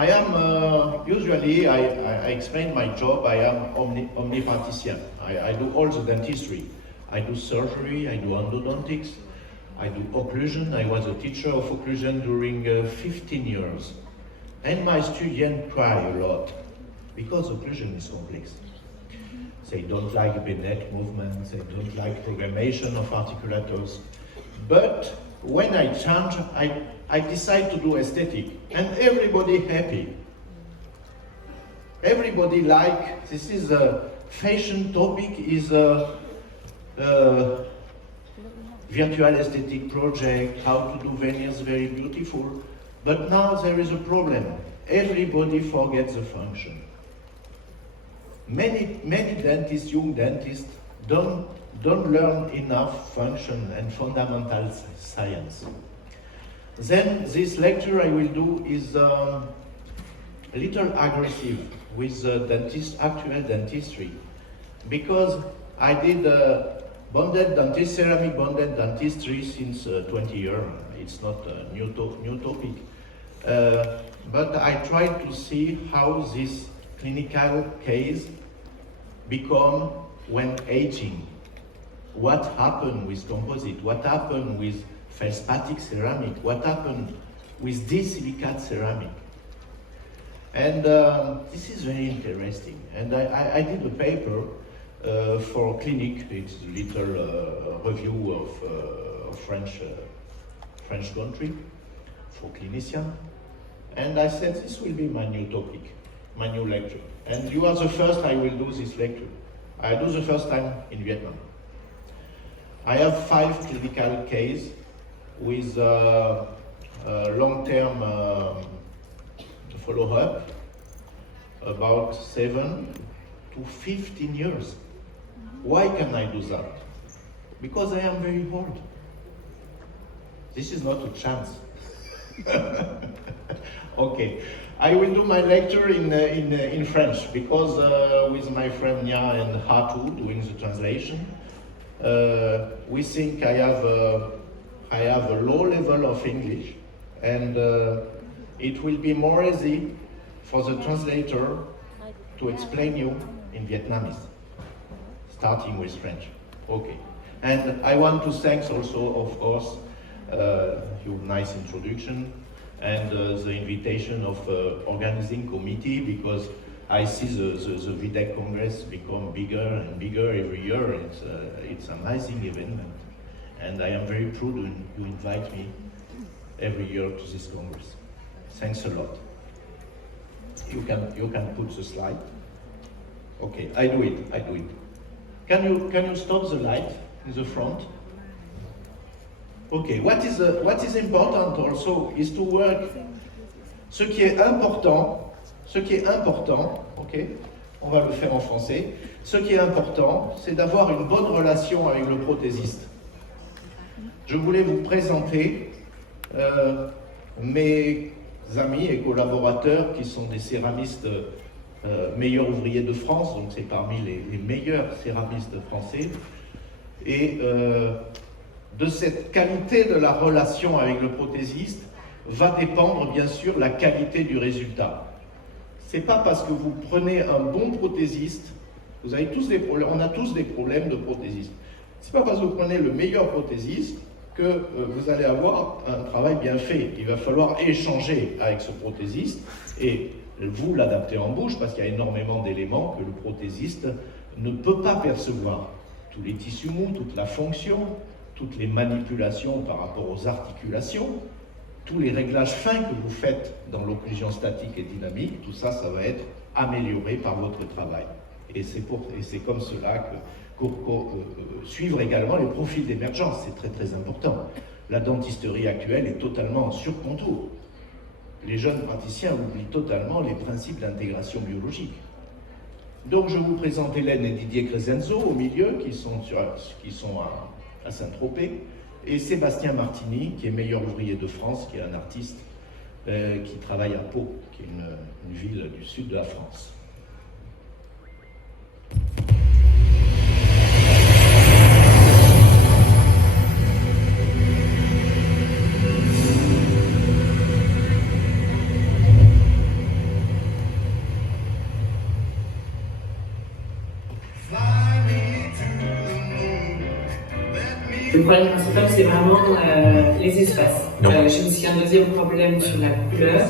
I am, usually, I explain my job, I am omnipraticien. I do all the dentistry. I do surgery, I do endodontics, I do occlusion. I was a teacher of occlusion during 15 years. And my students cry a lot, because occlusion is complex. They don't like Bennett movements, they don't like programmation of articulators. But when I change, I decide to do aesthetic, and everybody happy. Everybody like, this is a fashion topic, is a virtual aesthetic project, how to do veneers very beautiful. But now there is a problem. Everybody forgets the function. Many dentists, young dentists, don't learn enough function and fundamental science. Then this lecture I will do is a little aggressive with actual dentistry, because I did bonded dentistry, ceramic bonded dentistry since 20 years. It's not a new topic. But I tried to see how this clinical case become when aging. What happened with composite? What happened with feldspathic ceramic? What happened with disilicate ceramic? And this is very interesting. And I did a paper for a clinic. It's a little review of French country for clinicians. And I said, this will be my new topic, my new lecture. And you are the first I will do this lecture. I do the first time in Vietnam. I have 5 clinical cases with long-term follow-up, about 7 to 15 years. Why can I do that? Because I am very old. This is not a chance. Okay, I will do my lecture in French, because with my friend Nia and Hatu doing the translation, we think I have a low level of English, and it will be more easy for the translator to explain you in Vietnamese, starting with French. Okay, and I want to thank also, of course, your nice introduction, and the invitation of organizing committee, because I see the VDEC Congress become bigger and bigger every year. It's an amazing event, and I am very proud when you invite me every year to this Congress. Thanks a lot. You can put the slide. Okay, I do it. Can you stop the light in the front? Okay, what is important also is to work. Ce qui est important, ok, on va le faire en français. Ce qui est important, c'est d'avoir une bonne relation avec le prothésiste. Je voulais vous présenter mes amis et collaborateurs qui sont des céramistes meilleurs ouvriers de France, donc c'est parmi les meilleurs céramistes français. Et de cette qualité de la relation avec le prothésiste va dépendre bien sûr la qualité du résultat. C'est pas parce que vous prenez un bon prothésiste, vous avez tous des problèmes, on a tous des problèmes de prothésiste. C'est pas parce que vous prenez le meilleur prothésiste que vous allez avoir un travail bien fait. Il va falloir échanger avec ce prothésiste et vous l'adapter en bouche, parce qu'il y a énormément d'éléments que le prothésiste ne peut pas percevoir. Tous les tissus mous, toute la fonction, toutes les manipulations par rapport aux articulations, tous les réglages fins que vous faites dans l'occlusion statique et dynamique, tout ça, ça va être amélioré par votre travail. Et c'est comme cela que suivre également les profils d'émergence, c'est très très important. La dentisterie actuelle est totalement en surcontour. Les jeunes praticiens oublient totalement les principes d'intégration biologique. Donc je vous présente Hélène et Didier Crescenzo au milieu, qui sont à Saint-Tropez, et Sébastien Martini, qui est meilleur ouvrier de France, qui est un artiste qui travaille à Pau, qui est une ville du sud de la France. Le problème principal, c'est vraiment les espaces. J'ai aussi un deuxième problème sur la couleur.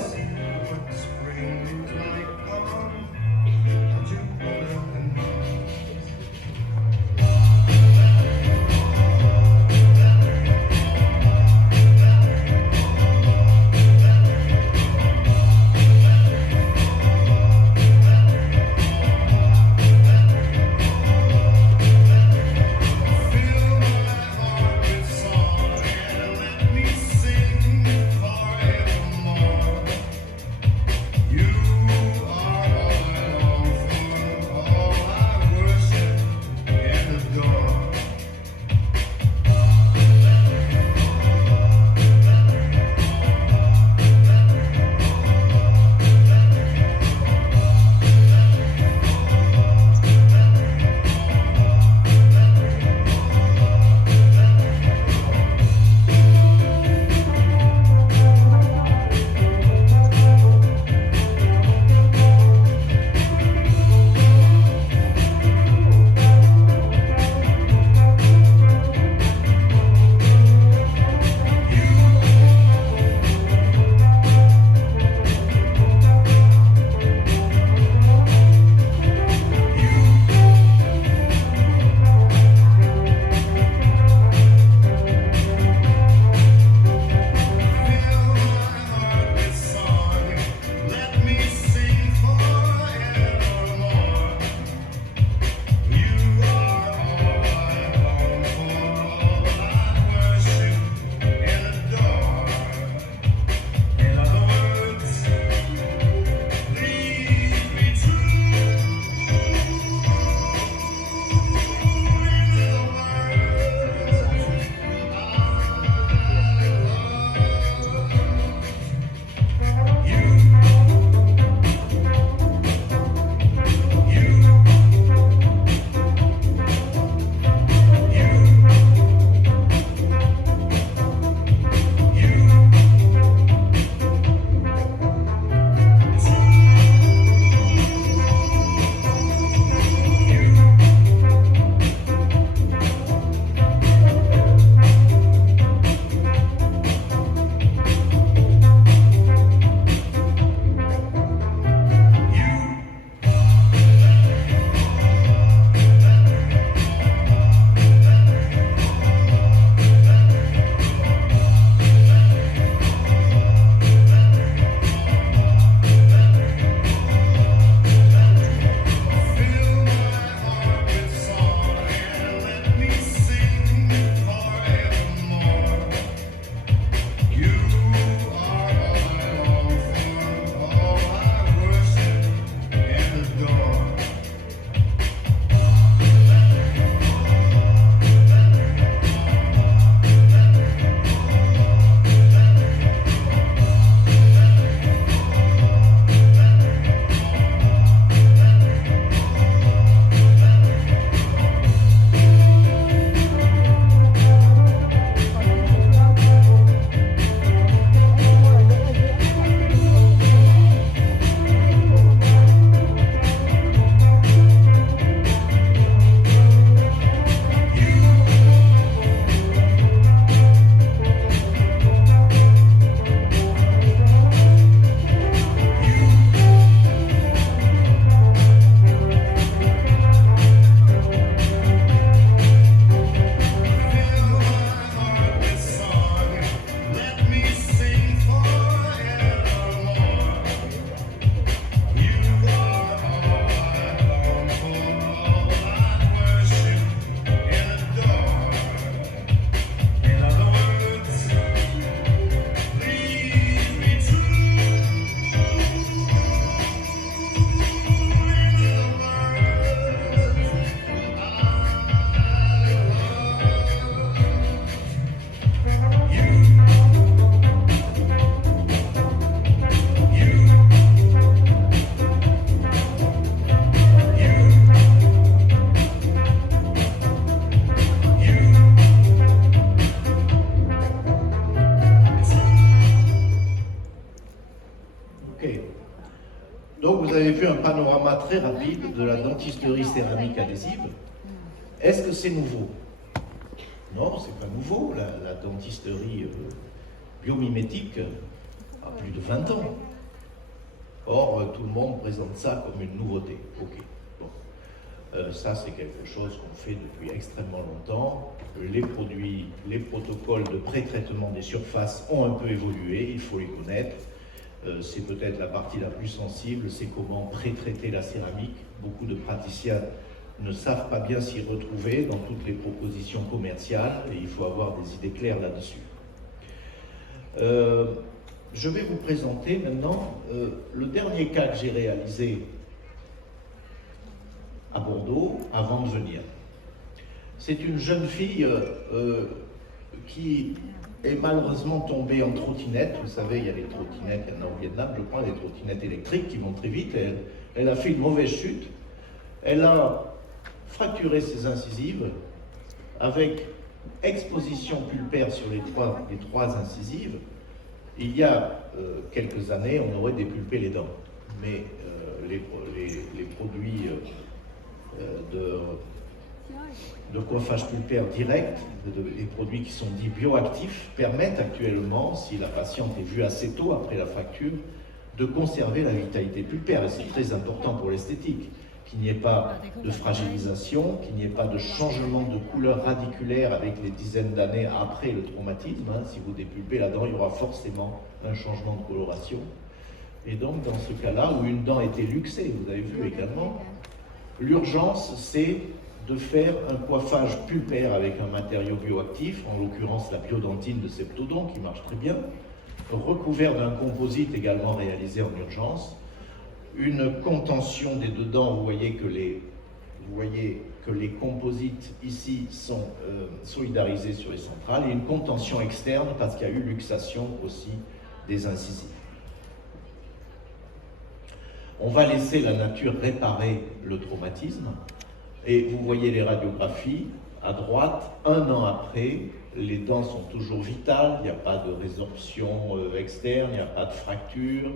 Donc vous avez vu un panorama très rapide de la dentisterie céramique adhésive. Est-ce que c'est nouveau? Non, c'est pas nouveau. La dentisterie biomimétique a plus de 20 ans. Or, tout le monde présente ça comme une nouveauté. Ok. Bon. Ça, c'est quelque chose qu'on fait depuis extrêmement longtemps. Les produits, les protocoles de pré-traitement des surfaces ont un peu évolué, il faut les connaître. C'est peut-être la partie la plus sensible, c'est comment pré-traiter la céramique. Beaucoup de praticiens ne savent pas bien s'y retrouver dans toutes les propositions commerciales et il faut avoir des idées claires là-dessus. Je vais vous présenter maintenant le dernier cas que j'ai réalisé à Bordeaux avant de venir. C'est une jeune fille qui est malheureusement tombée en trottinette. Vous savez, il y a les trottinettes, il y en a au Vietnam, je crois, des trottinettes électriques qui vont très vite. Elle a fait une mauvaise chute. Elle a fracturé ses incisives avec exposition pulpaire sur les trois incisives. Il y a quelques années, on aurait dépulpé les dents. Mais les produits de coiffage pulpaire direct, les produits qui sont dits bioactifs, permettent actuellement, si la patiente est vue assez tôt après la fracture, de conserver la vitalité pulpaire. Et c'est très important pour l'esthétique, qu'il n'y ait pas de fragilisation, qu'il n'y ait pas de changement de couleur radiculaire avec les dizaines d'années après le traumatisme. Si vous dépulpez la dent, il y aura forcément un changement de coloration. Et donc, dans ce cas-là, où une dent était luxée, vous avez vu également, l'urgence, c'est de faire un coiffage pulpaire avec un matériau bioactif, en l'occurrence la biodentine de Septodon, qui marche très bien, recouvert d'un composite également réalisé en urgence, une contention des deux dents. Vous voyez que les composites ici sont solidarisés sur les centrales, et une contention externe parce qu'il y a eu luxation aussi des incisives. On va laisser la nature réparer le traumatisme. Et vous voyez les radiographies, à droite, 1 an après, les dents sont toujours vitales, il n'y a pas de résorption externe, il n'y a pas de fracture,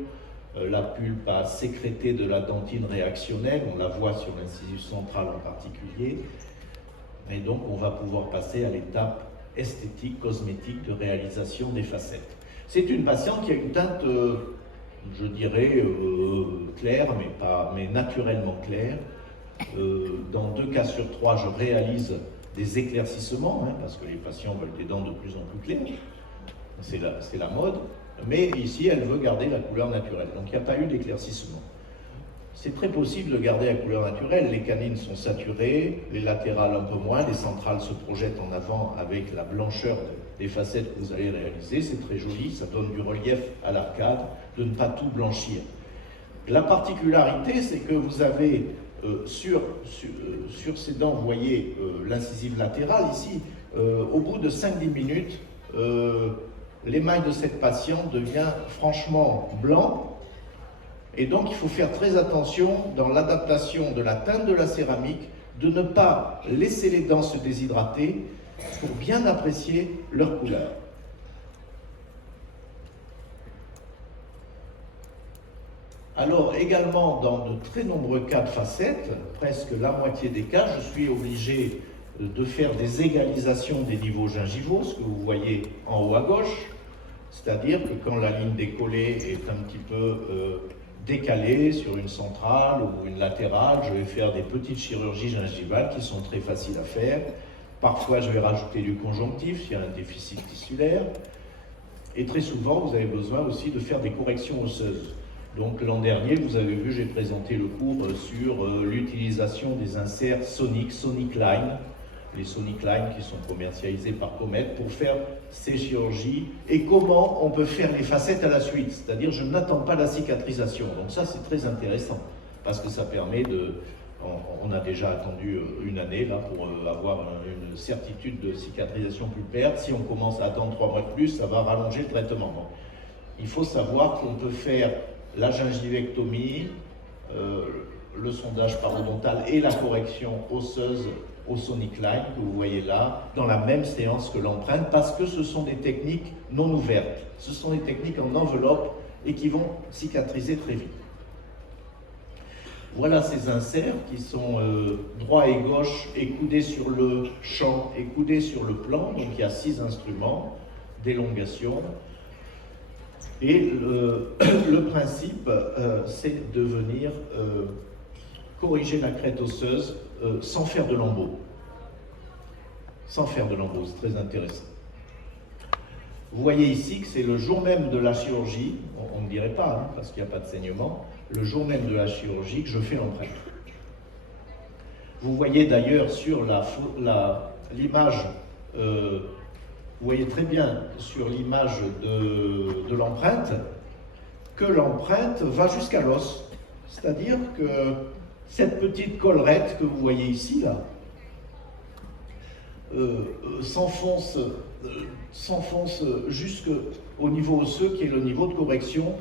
la pulpe a sécrété de la dentine réactionnelle, on la voit sur l'incisive centrale en particulier, et donc on va pouvoir passer à l'étape esthétique, cosmétique de réalisation des facettes. C'est une patiente qui a une teinte, je dirais, claire, mais naturellement claire. Dans 2 cas sur 3, je réalise des éclaircissements, parce que les patients veulent des dents de plus en plus claires. C'est la mode. Mais ici, elle veut garder la couleur naturelle. Donc, il n'y a pas eu d'éclaircissement. C'est très possible de garder la couleur naturelle. Les canines sont saturées, les latérales un peu moins, les centrales se projettent en avant avec la blancheur des facettes que vous allez réaliser. C'est très joli, ça donne du relief à l'arcade, de ne pas tout blanchir. La particularité, c'est que vous avez sur ces dents, vous voyez l'incisive latérale ici, au bout de 5-10 minutes, l'émail de cette patiente devient franchement blanc, et donc il faut faire très attention dans l'adaptation de la teinte de la céramique, de ne pas laisser les dents se déshydrater pour bien apprécier leur couleur. Alors également, dans de très nombreux cas de facettes, presque la moitié des cas, je suis obligé de faire des égalisations des niveaux gingivaux, ce que vous voyez en haut à gauche, c'est-à-dire que quand la ligne décollée est un petit peu décalée sur une centrale ou une latérale, je vais faire des petites chirurgies gingivales qui sont très faciles à faire. Parfois, je vais rajouter du conjonctif s'il y a un déficit tissulaire. Et très souvent, vous avez besoin aussi de faire des corrections osseuses. Donc l'an dernier, vous avez vu, j'ai présenté le cours sur l'utilisation des inserts Sonic Line, les Sonic Line qui sont commercialisés par Comet pour faire ces chirurgies et comment on peut faire les facettes à la suite, c'est-à-dire je n'attends pas la cicatrisation. Donc ça c'est très intéressant parce que ça permet de... On a déjà attendu 1 année là pour avoir une certitude de cicatrisation pulpaire. Si on commence à attendre 3 mois de plus, ça va rallonger le traitement. Donc, il faut savoir qu'on peut faire la gingivectomie, le sondage parodontal et la correction osseuse au Sonic Line que vous voyez là, dans la même séance que l'empreinte, parce que ce sont des techniques non ouvertes. Ce sont des techniques en enveloppe et qui vont cicatriser très vite. Voilà ces inserts qui sont droit et gauche, écoudés sur le champ, écoudés sur le plan. Donc il y a 6 instruments d'élongation. Et le principe, c'est de venir corriger la crête osseuse sans faire de lambeaux. Sans faire de lambeaux, c'est très intéressant. Vous voyez ici que c'est le jour même de la chirurgie, on ne dirait pas, hein, parce qu'il n'y a pas de saignement, le jour même de la chirurgie que je fais l'empreinte. Vous voyez d'ailleurs sur l'image, vous voyez très bien sur l'image de l'empreinte, que l'empreinte va jusqu'à l'os. C'est-à-dire que cette petite collerette que vous voyez ici, là, s'enfonce jusqu'au niveau osseux qui est le niveau de correction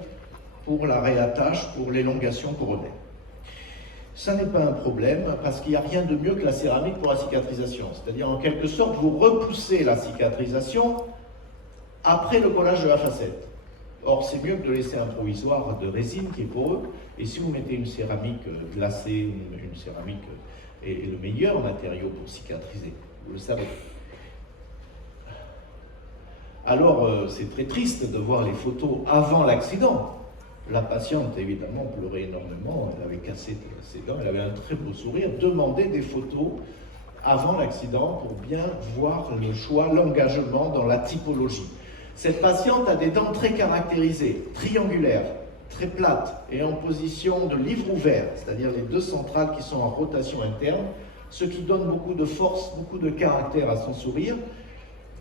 pour la réattache, pour l'élongation coronaire. Ça n'est pas un problème parce qu'il n'y a rien de mieux que la céramique pour la cicatrisation. C'est-à-dire en quelque sorte vous repoussez la cicatrisation après le collage de la facette. Or c'est mieux que de laisser un provisoire de résine qui est poreux, et si vous mettez une céramique glacée, une céramique est le meilleur matériau pour cicatriser. Vous le savez. Alors, c'est très triste de voir les photos avant l'accident. La patiente, évidemment, pleurait énormément, elle avait cassé ses dents, elle avait un très beau sourire. Demandez des photos avant l'accident pour bien voir le choix, l'engagement dans la typologie. Cette patiente a des dents très caractérisées, triangulaires, très plates et en position de livre ouvert, c'est-à-dire les 2 centrales qui sont en rotation interne, ce qui donne beaucoup de force, beaucoup de caractère à son sourire.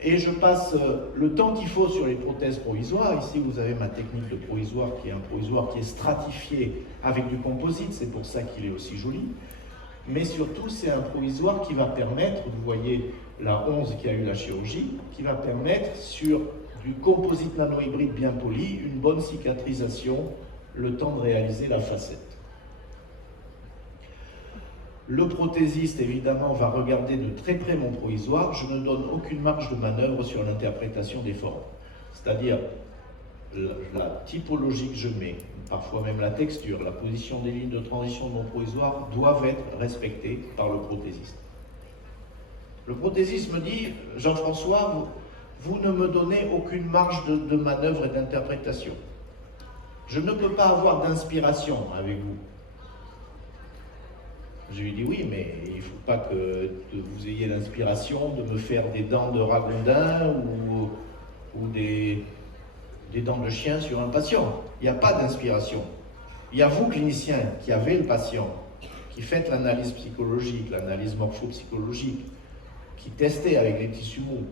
Et je passe le temps qu'il faut sur les prothèses provisoires. Ici, vous avez ma technique de provisoire, qui est un provisoire qui est stratifié avec du composite, c'est pour ça qu'il est aussi joli. Mais surtout, c'est un provisoire qui va permettre, vous voyez la 11 qui a eu la chirurgie, qui va permettre sur du composite nanohybride bien poli, une bonne cicatrisation, le temps de réaliser la facette. Le prothésiste, évidemment, va regarder de très près mon provisoire. Je ne donne aucune marge de manœuvre sur l'interprétation des formes. C'est-à-dire, la typologie que je mets, parfois même la texture, la position des lignes de transition de mon provisoire doivent être respectées par le prothésiste. Le prothésiste me dit, Jean-François, vous ne me donnez aucune marge de manœuvre et d'interprétation. Je ne peux pas avoir d'inspiration avec vous. Je lui dis oui, mais il ne faut pas que vous ayez l'inspiration de me faire des dents de ragondin ou des dents de chien sur un patient. Il n'y a pas d'inspiration. Il y a vous, clinicien, qui avez le patient, qui faites l'analyse psychologique, l'analyse morphopsychologique, qui testez avec les tissus mous.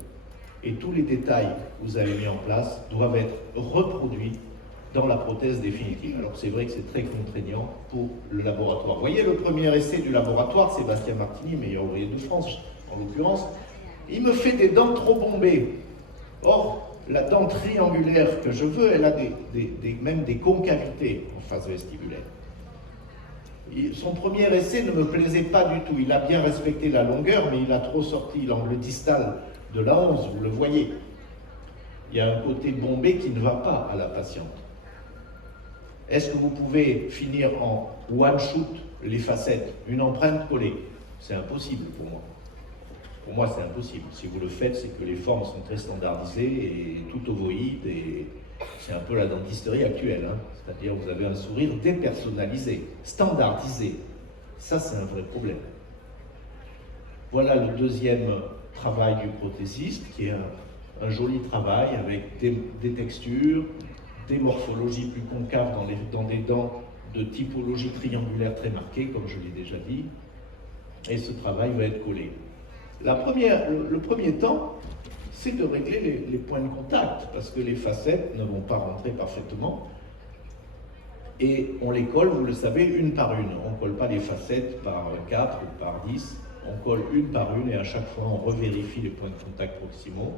Et tous les détails que vous avez mis en place doivent être reproduits dans la prothèse définitive. Alors c'est vrai que c'est très contraignant pour le laboratoire. Vous voyez le premier essai du laboratoire, Sébastien Martini, meilleur ouvrier de France en l'occurrence, il me fait des dents trop bombées. Or, la dent triangulaire que je veux, elle a même des concavités en face vestibulaire. Son premier essai ne me plaisait pas du tout. Il a bien respecté la longueur, mais il a trop sorti l'angle distal de la 11, vous le voyez. Il y a un côté bombé qui ne va pas à la patiente. Est-ce que vous pouvez finir en one-shoot les facettes, une empreinte collée? C'est impossible pour moi. Pour moi, c'est impossible. Si vous le faites, c'est que les formes sont très standardisées et tout ovoïde, et c'est un peu la dentisterie actuelle. Hein. C'est-à-dire vous avez un sourire dépersonnalisé, standardisé. Ça, c'est un vrai problème. Voilà le deuxième travail du prothésiste, qui est un joli travail avec des textures, des morphologies plus concaves dans des dents de typologie triangulaire très marquée, comme je l'ai déjà dit, et ce travail va être collé. Le premier temps, c'est de régler les points de contact, parce que les facettes ne vont pas rentrer parfaitement, et on les colle, vous le savez, une par une. On ne colle pas les facettes par 4 ou par 10, on colle une par une, et à chaque fois on revérifie les points de contact proximaux.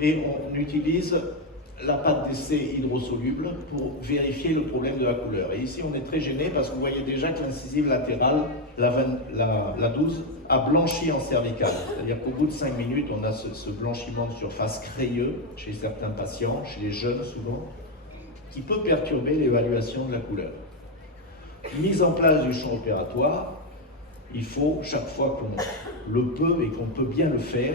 Et on utilise la pâte d'essai hydrosoluble pour vérifier le problème de la couleur. Et ici, on est très gêné parce que vous voyez déjà que l'incisive latérale, la 12, a blanchi en cervicale. C'est-à-dire qu'au bout de 5 minutes, on a ce blanchiment de surface crayeux chez certains patients, chez les jeunes souvent, qui peut perturber l'évaluation de la couleur. Mise en place du champ opératoire, il faut, chaque fois qu'on le peut et qu'on peut bien le faire,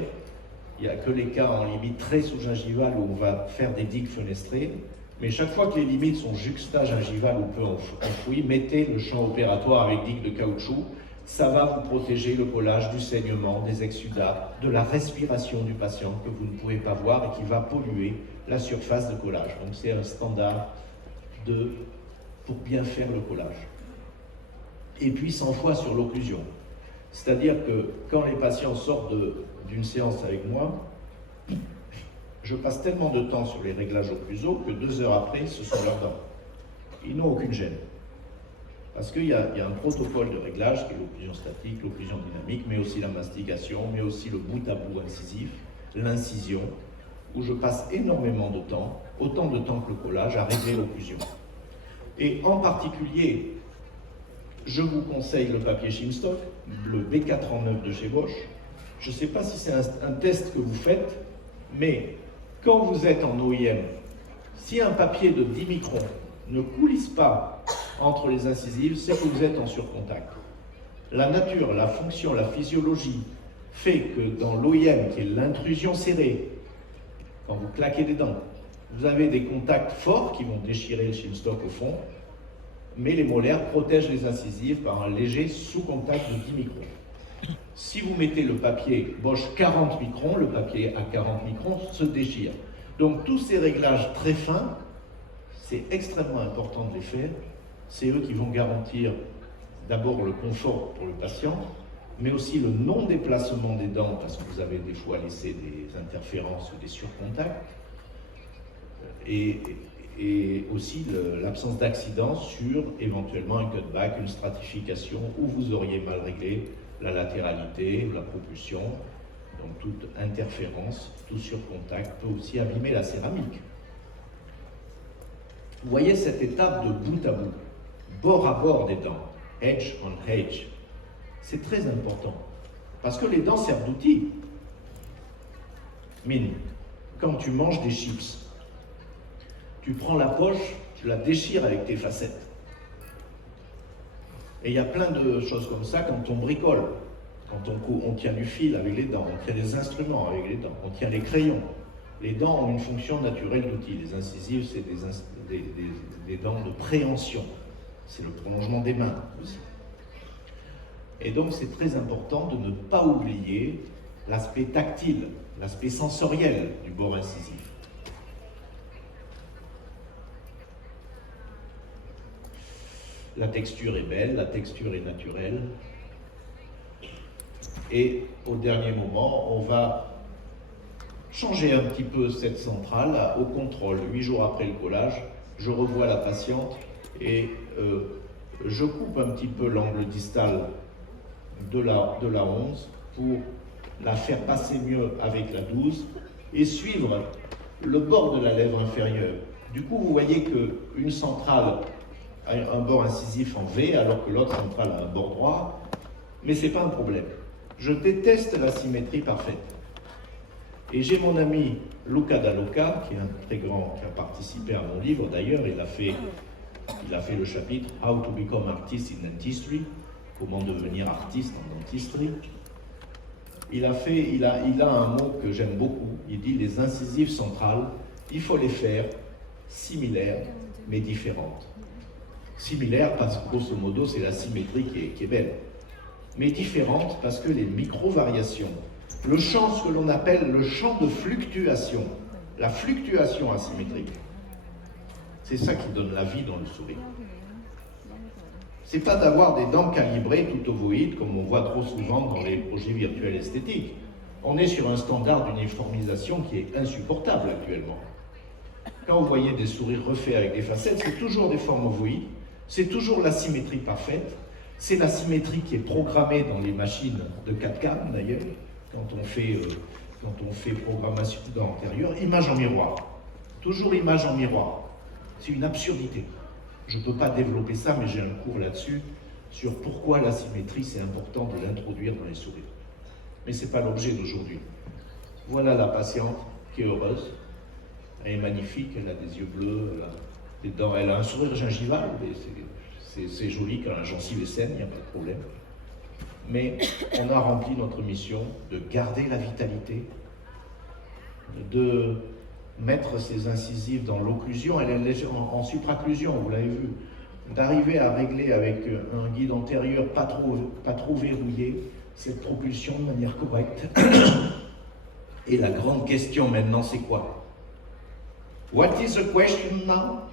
il n'y a que les cas en limite très sous-gingivale où on va faire des digues fenestrées, mais chaque fois que les limites sont juxta-gingivales ou peu enfouies, mettez le champ opératoire avec digues de caoutchouc. Ça va vous protéger le collage du saignement, des exsudats, de la respiration du patient que vous ne pouvez pas voir et qui va polluer la surface de collage. Donc c'est un standard pour bien faire le collage. Et puis 100 fois sur l'occlusion. C'est-à-dire que quand les patients sortent d'une séance avec moi, je passe tellement de temps sur les réglages occlusaux que 2 heures après, ce sont leurs dents. Ils n'ont aucune gêne. Parce qu'il y a un protocole de réglage qui est l'occlusion statique, l'occlusion dynamique, mais aussi la mastication, mais aussi le bout à bout incisif, l'incision, où je passe énormément de temps, autant de temps que le collage, à régler l'occlusion. Et en particulier, je vous conseille le papier Shimstock, le B409 de chez Bosch. Je ne sais pas si c'est un test que vous faites, mais quand vous êtes en OIM, si un papier de 10 microns ne coulisse pas entre les incisives, c'est que vous êtes en surcontact. La nature, la fonction, la physiologie fait que dans l'OIM, qui est l'intrusion serrée, quand vous claquez des dents, vous avez des contacts forts qui vont déchirer le Shimstock au fond, mais les molaires protègent les incisives par un léger sous-contact de 10 microns. Si vous mettez le papier Bosch 40 microns, le papier à 40 microns se déchire. Donc tous ces réglages très fins, c'est extrêmement important de les faire. C'est eux qui vont garantir d'abord le confort pour le patient, mais aussi le non-déplacement des dents, parce que vous avez des fois laissé des interférences ou des surcontacts, et aussi l'absence d'accident sur éventuellement un cutback, une stratification où vous auriez mal réglé la latéralité, la propulsion. Donc toute interférence, tout surcontact peut aussi abîmer la céramique. Vous voyez cette étape de bout à bout, bord à bord des dents, edge on edge. C'est très important, parce que les dents servent d'outil. Mine, quand tu manges des chips, tu prends la poche, tu la déchires avec tes facettes. Et il y a plein de choses comme ça quand on bricole, quand on tient du fil avec les dents, on tient des instruments avec les dents, on tient les crayons. Les dents ont une fonction naturelle d'outil. Les incisives, c'est des dents de préhension. C'est le prolongement des mains aussi. Et donc c'est très important de ne pas oublier l'aspect tactile, l'aspect sensoriel du bord incisif. La texture est belle, la texture est naturelle. Et au dernier moment, on va changer un petit peu cette centrale au contrôle. 8 jours après le collage, je revois la patiente et je coupe un petit peu l'angle distal de la 11 pour la faire passer mieux avec la 12 et suivre le bord de la lèvre inférieure. Du coup, vous voyez qu'une centrale a un bord incisif en V alors que l'autre centrale a un bord droit, mais ce n'est pas un problème. Je déteste la symétrie parfaite. Et j'ai mon ami Luca Dall'Oca, qui est un très grand, qui a participé à mon livre d'ailleurs, il a fait le chapitre How to become artist in dentistry, comment devenir artiste en dentisterie. Il a un mot que j'aime beaucoup, il dit les incisives centrales, il faut les faire similaires mais différentes. Similaires parce que grosso modo c'est la symétrie qui est belle, mais différentes parce que les micro-variations, le champ, ce que l'on appelle le champ de fluctuation, la fluctuation asymétrique, c'est ça qui donne la vie dans le sourire. C'est pas d'avoir des dents calibrées tout ovoïdes comme on voit trop souvent dans les projets virtuels esthétiques. On est sur un standard d'uniformisation qui est insupportable actuellement. Quand vous voyez des sourires refaits avec des facettes, c'est toujours des formes ovoïdes, c'est toujours la symétrie parfaite, c'est la symétrie qui est programmée dans les machines de 4K d'ailleurs, quand on fait programmation antérieure, image en miroir. Toujours image en miroir. C'est une absurdité. Je ne peux pas développer ça, mais j'ai un cours là-dessus, sur pourquoi la symétrie, c'est important de l'introduire dans les sourires. Mais ce n'est pas l'objet d'aujourd'hui. Voilà la patiente qui est heureuse. Elle est magnifique, elle a des yeux bleus, elle a des dents, elle a un sourire gingival, mais c'est joli quand la gencive est saine, il n'y a pas de problème. Mais on a rempli notre mission de garder la vitalité, de mettre ses incisives dans l'occlusion, elle est en supraclusion, vous l'avez vu, d'arriver à régler avec un guide antérieur pas trop verrouillé cette propulsion de manière correcte. Et la grande question maintenant, c'est quoi? What is the question now?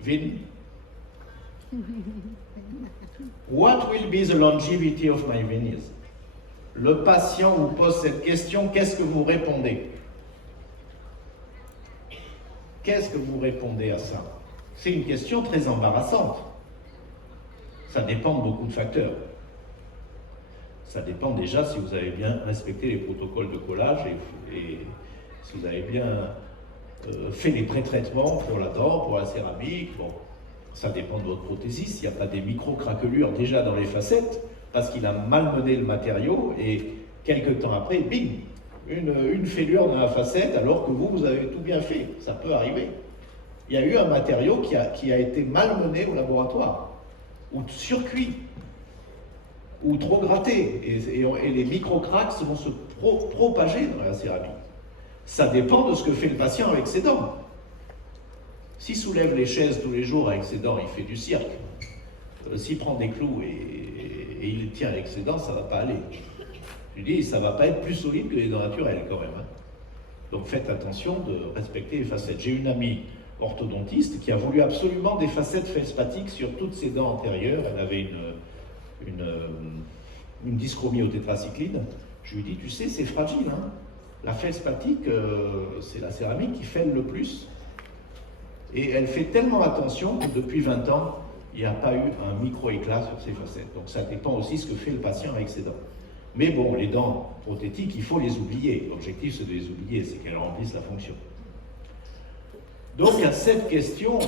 Vin? What will be the longevity of my veneers? Le patient vous pose cette question, qu'est-ce que vous répondez? Qu'est-ce que vous répondez à ça? C'est une question très embarrassante. Ça dépend de beaucoup de facteurs. Ça dépend déjà si vous avez bien respecté les protocoles de collage et si vous avez bien fait les pré-traitements pour la dent, pour la céramique. Bon, ça dépend de votre prothésiste. S'il n'y a pas des micro-craquelures déjà dans les facettes, parce qu'il a malmené le matériau et quelques temps après, bing, une fêlure dans la facette alors que vous avez tout bien fait. Ça peut arriver. Il y a eu un matériau qui a été malmené au laboratoire, ou surcuit, ou trop gratté, et les micro-cracks vont se propager dans la céramique. Ça dépend de ce que fait le patient avec ses dents. S'il soulève les chaises tous les jours avec ses dents, il fait du cirque. S'il prend des clous et il tient avec ses dents, ça ne va pas aller. Je dis, ça ne va pas être plus solide que les dents naturelles quand même. Hein. Donc faites attention de respecter les facettes. J'ai une amie orthodontiste qui a voulu absolument des facettes feldspathiques sur toutes ses dents antérieures. Elle avait une dyschromie au tétracycline. Je lui ai dit, tu sais, c'est fragile. Hein. La feldspathique, c'est la céramique qui fêle le plus. Et elle fait tellement attention que depuis 20 ans, il n'y a pas eu un micro-éclat sur ses facettes. Donc ça dépend aussi de ce que fait le patient avec ses dents. Mais bon, les dents prothétiques, il faut les oublier. L'objectif, c'est de les oublier, c'est qu'elles remplissent la fonction. Donc à cette question,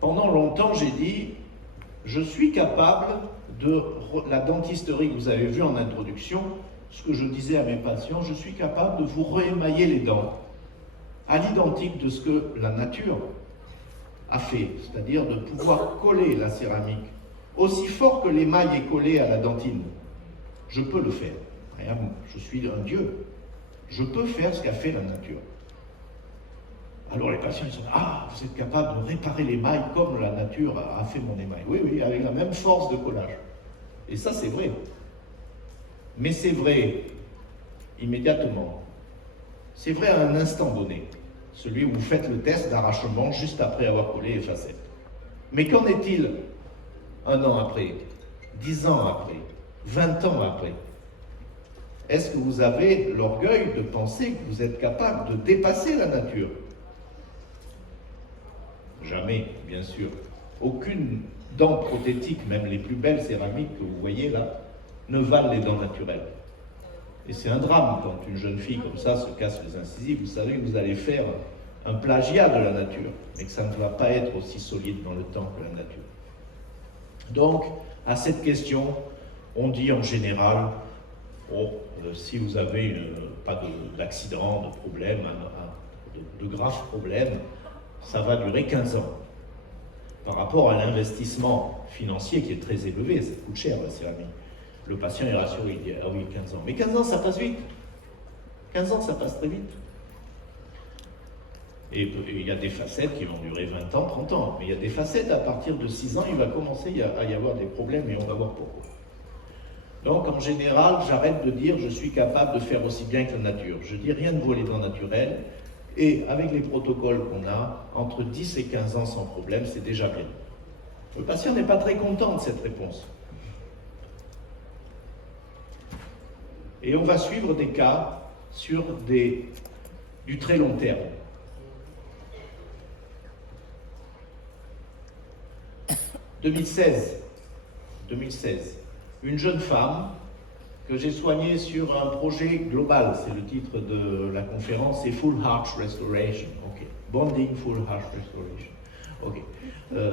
pendant longtemps, j'ai dit, je suis capable de la dentisterie que vous avez vue en introduction, ce que je disais à mes patients, je suis capable de vous réémailler les dents à l'identique de ce que la nature a fait, c'est-à-dire de pouvoir coller la céramique aussi fort que l'émail est collé à la dentine. Je peux le faire. Je suis un dieu. Je peux faire ce qu'a fait la nature. Alors les patients ils sont ah, vous êtes capable de réparer l'émail comme la nature a fait mon émail. Oui, oui, avec la même force de collage. Et ça, c'est vrai. Mais c'est vrai immédiatement. C'est vrai à un instant donné. Celui où vous faites le test d'arrachement juste après avoir collé les facettes. Mais qu'en est-il 1 an après, 10 ans après, 20 ans après? Est-ce que vous avez l'orgueil de penser que vous êtes capable de dépasser la nature? Jamais, bien sûr. Aucune dent prothétique, même les plus belles céramiques que vous voyez là, ne valent les dents naturelles. Et c'est un drame quand une jeune fille comme ça se casse les incisives. Vous savez que vous allez faire un plagiat de la nature, mais que ça ne va pas être aussi solide dans le temps que la nature. Donc, à cette question, on dit en général, si vous avez pas d'accident, de problème, de graves problèmes, ça va durer 15 ans. Par rapport à l'investissement financier qui est très élevé, ça coûte cher la céramique. Le patient est rassuré, il dit, ah oui, 15 ans. Mais 15 ans, ça passe vite. 15 ans, ça passe très vite. Et il y a des facettes qui vont durer 20 ans, 30 ans. Mais il y a des facettes, à partir de 6 ans, il va commencer à y avoir des problèmes et on va voir pourquoi. Donc, en général, j'arrête de dire je suis capable de faire aussi bien que la nature. Je dis rien ne vaut les dents naturelles. Et avec les protocoles qu'on a, entre 10 et 15 ans sans problème, c'est déjà bien. Le patient n'est pas très content de cette réponse. Et on va suivre des cas sur du très long terme. « 2016, une jeune femme que j'ai soignée sur un projet global, c'est le titre de la conférence, c'est Full Arch Restoration, ok. Bonding Full Arch Restoration, ok.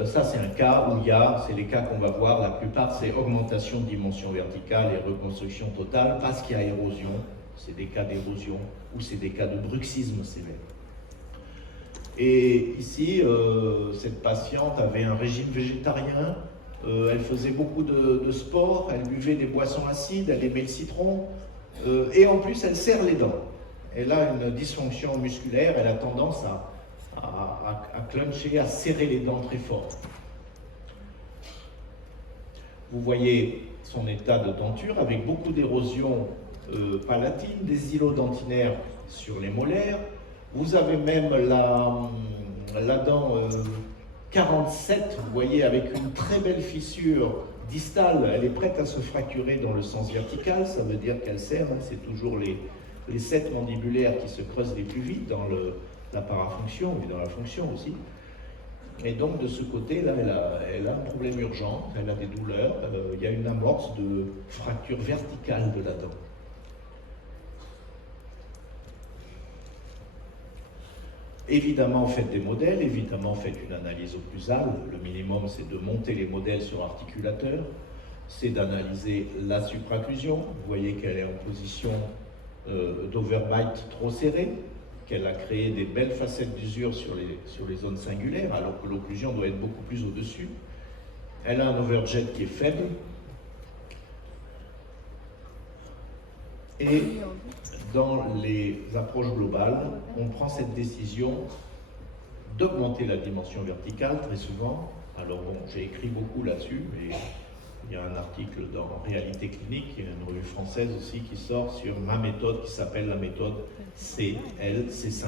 Ça c'est un cas où c'est les cas qu'on va voir, la plupart c'est augmentation de dimension verticale et reconstruction totale parce qu'il y a érosion, c'est des cas d'érosion ou c'est des cas de bruxisme sévère. Et ici, cette patiente avait un régime végétarien, elle faisait beaucoup de sport, elle buvait des boissons acides, elle aimait le citron, et en plus elle serre les dents. Elle a une dysfonction musculaire, elle a tendance à clencher, à serrer les dents très fort. Vous voyez son état de denture avec beaucoup d'érosion palatine, des îlots dentinaires sur les molaires. Vous avez même la dent 47, vous voyez, avec une très belle fissure distale. Elle est prête à se fracturer dans le sens vertical, ça veut dire qu'elle serre, hein, c'est toujours les 7 mandibulaires qui se creusent les plus vite dans la parafonction et dans la fonction aussi. Et donc de ce côté-là, elle a un problème urgent, elle a des douleurs, il y a une amorce de fracture verticale de la dent. Évidemment, faites des modèles, évidemment, faites une analyse occlusale. Le minimum, c'est de monter les modèles sur articulateur, c'est d'analyser la supraocclusion. Vous voyez qu'elle est en position d'overbite trop serrée, qu'elle a créé des belles facettes d'usure sur les zones singulaires, alors que l'occlusion doit être beaucoup plus au-dessus. Elle a un overjet qui est faible. Et dans les approches globales, on prend cette décision d'augmenter la dimension verticale très souvent. Alors bon, j'ai écrit beaucoup là-dessus, mais il y a un article dans Réalité clinique, il y a une revue française aussi qui sort sur ma méthode qui s'appelle la méthode CLC5,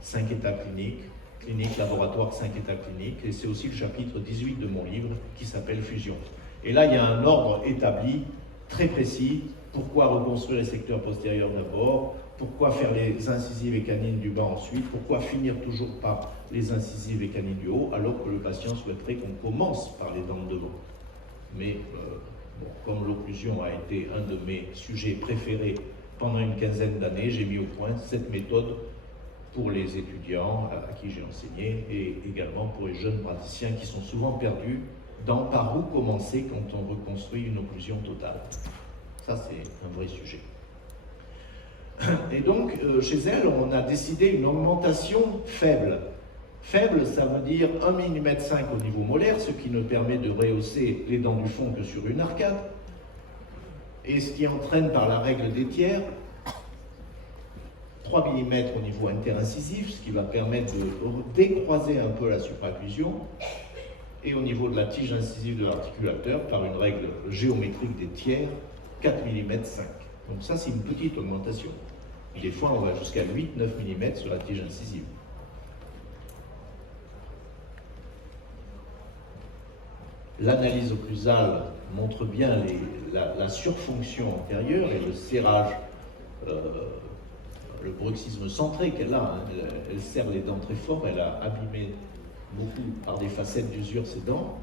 5 étapes cliniques, laboratoire, 5 étapes cliniques, et c'est aussi le chapitre 18 de mon livre qui s'appelle Fusion. Et là, il y a un ordre établi, très précis. Pourquoi reconstruire les secteurs postérieurs d'abord? Pourquoi faire les incisives et canines du bas ensuite? Pourquoi finir toujours par les incisives et canines du haut, alors que le patient souhaiterait qu'on commence par les dents de devant? Mais bon, comme l'occlusion a été un de mes sujets préférés pendant une quinzaine d'années, j'ai mis au point cette méthode pour les étudiants à qui j'ai enseigné et également pour les jeunes praticiens qui sont souvent perdus dans par où commencer quand on reconstruit une occlusion totale. Ça, c'est un vrai sujet. Et donc, chez elle, on a décidé une augmentation faible. Faible, ça veut dire 1,5 mm au niveau molaire, ce qui ne permet de rehausser les dents du fond que sur une arcade. Et ce qui entraîne par la règle des tiers, 3 mm au niveau interincisif, ce qui va permettre de décroiser un peu la supraocclusion. Et au niveau de la tige incisive de l'articulateur, par une règle géométrique des tiers, 4 mm 5. Donc ça, c'est une petite augmentation. Des fois, on va jusqu'à 8-9 mm sur la tige incisive. L'analyse occlusale montre bien la surfonction antérieure et le serrage, le bruxisme centré qu'elle a. Hein. Elle serre les dents très fort, elle a abîmé beaucoup par des facettes d'usure ses dents.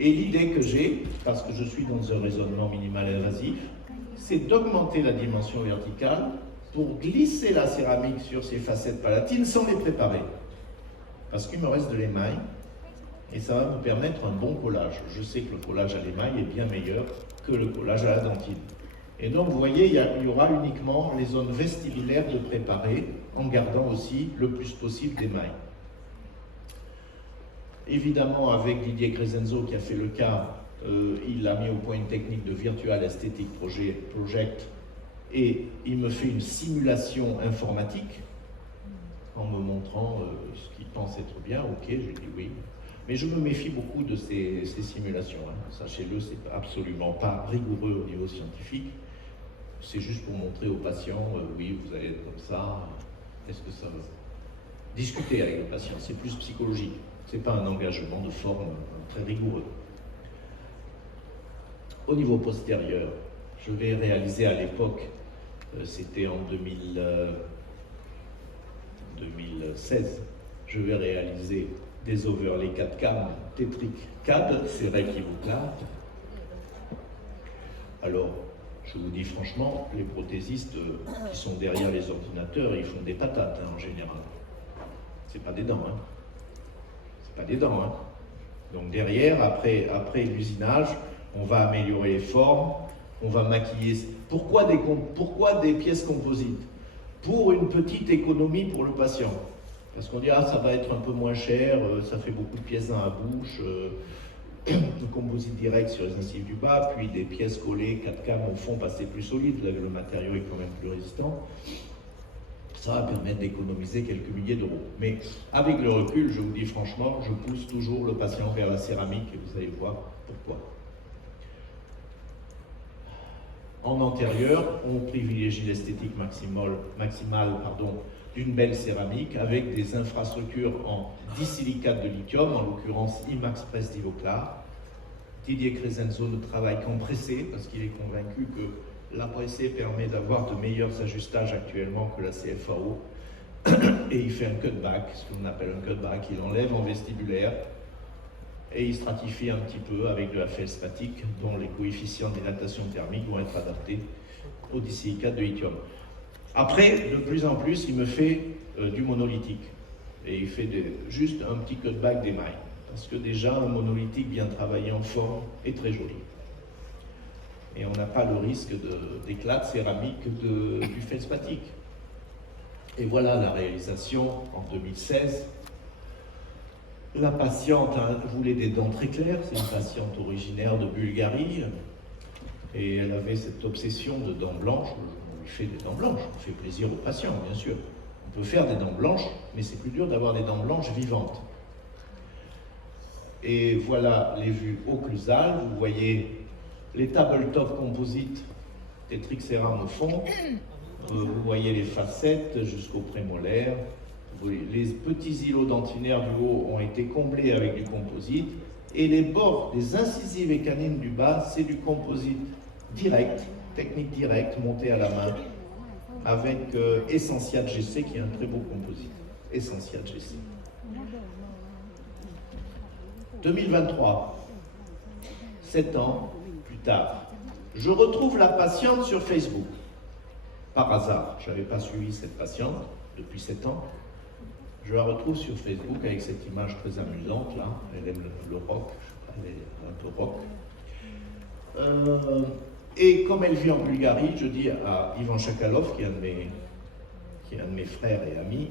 Et l'idée que j'ai, parce que je suis dans un raisonnement minimal invasif, c'est d'augmenter la dimension verticale pour glisser la céramique sur ces facettes palatines sans les préparer. Parce qu'il me reste de l'émail, et ça va me permettre un bon collage. Je sais que le collage à l'émail est bien meilleur que le collage à la dentine. Et donc, vous voyez, il y aura uniquement les zones vestibulaires de préparer, en gardant aussi le plus possible d'émail. Évidemment, avec Didier Crescenzo qui a fait le cas, il a mis au point une technique de Virtual Aesthetic Project et il me fait une simulation informatique en me montrant ce qu'il pense être bien. Ok, je dis oui. Mais je me méfie beaucoup de ces simulations. Hein. Sachez-le, c'est absolument pas rigoureux au niveau scientifique. C'est juste pour montrer aux patients, oui, vous allez être comme ça. Est-ce que ça va? Discuter avec le patient, c'est plus psychologique. Ce n'est pas un engagement de forme très rigoureux. Au niveau postérieur, je vais réaliser à l'époque, c'était en 2016, je vais réaliser des overlays 4K tétriques CAD, c'est vrai qui vous clave. Alors, je vous dis franchement, les prothésistes qui sont derrière les ordinateurs, ils font des patates hein, en général. C'est pas des dents, hein. C'est pas des dents, hein. Donc derrière, après l'usinage, on va améliorer les formes, on va maquiller. Pourquoi des pièces composites? pour une petite économie pour le patient. Parce qu'on dit, ah, ça va être un peu moins cher, ça fait beaucoup de pièces dans la bouche, le composite direct sur les incisives du bas, puis des pièces collées 4 cam au fond passées plus solides, là, le matériau est quand même plus résistant. Ça va permettre d'économiser quelques milliers d'euros. Mais avec le recul, je vous dis franchement, je pousse toujours le patient vers la céramique et vous allez voir pourquoi. En antérieur, on privilégie l'esthétique maximale d'une belle céramique avec des infrastructures en disilicate de lithium, en l'occurrence IMAX Press d'Ivoclar. Didier Crescenzo ne travaille qu'en pressé parce qu'il est convaincu que la pressée permet d'avoir de meilleurs ajustages actuellement que la CFAO. Et il fait un cutback, ce qu'on appelle un cutback, il enlève en vestibulaire et il stratifie un petit peu avec de la feldspathique dont les coefficients de dilatation thermique vont être adaptés au disilicate de lithium. Après, de plus en plus, il me fait du monolithique et il fait juste un petit cutback d'émail parce que déjà un monolithique bien travaillé en forme est très joli. Et on n'a pas le risque d'éclat de céramique du feldspathique. Et voilà la réalisation en 2016. La patiente voulait des dents très claires, c'est une patiente originaire de Bulgarie, et elle avait cette obsession de dents blanches. On lui fait des dents blanches, on fait plaisir aux patients, bien sûr. On peut faire des dents blanches, mais c'est plus dur d'avoir des dents blanches vivantes. Et voilà les vues occlusales, vous voyez les tabletop composites Tetrixeram au fond, vous voyez les facettes jusqu'au prémolaire. Les petits îlots dentinaires du haut ont été comblés avec du composite et les bords des incisives et canines du bas, c'est du composite direct, technique directe, monté à la main avec Essentia de GC qui est un très beau composite. Essentia de GC. 2023, 7 ans plus tard, je retrouve la patiente sur Facebook. Par hasard, je n'avais pas suivi cette patiente depuis 7 ans. Je la retrouve sur Facebook avec cette image très amusante, là. Elle aime le rock, elle est un peu rock. Et comme elle vit en Bulgarie, je dis à Ivan Chakalov, qui est un de mes frères et amis,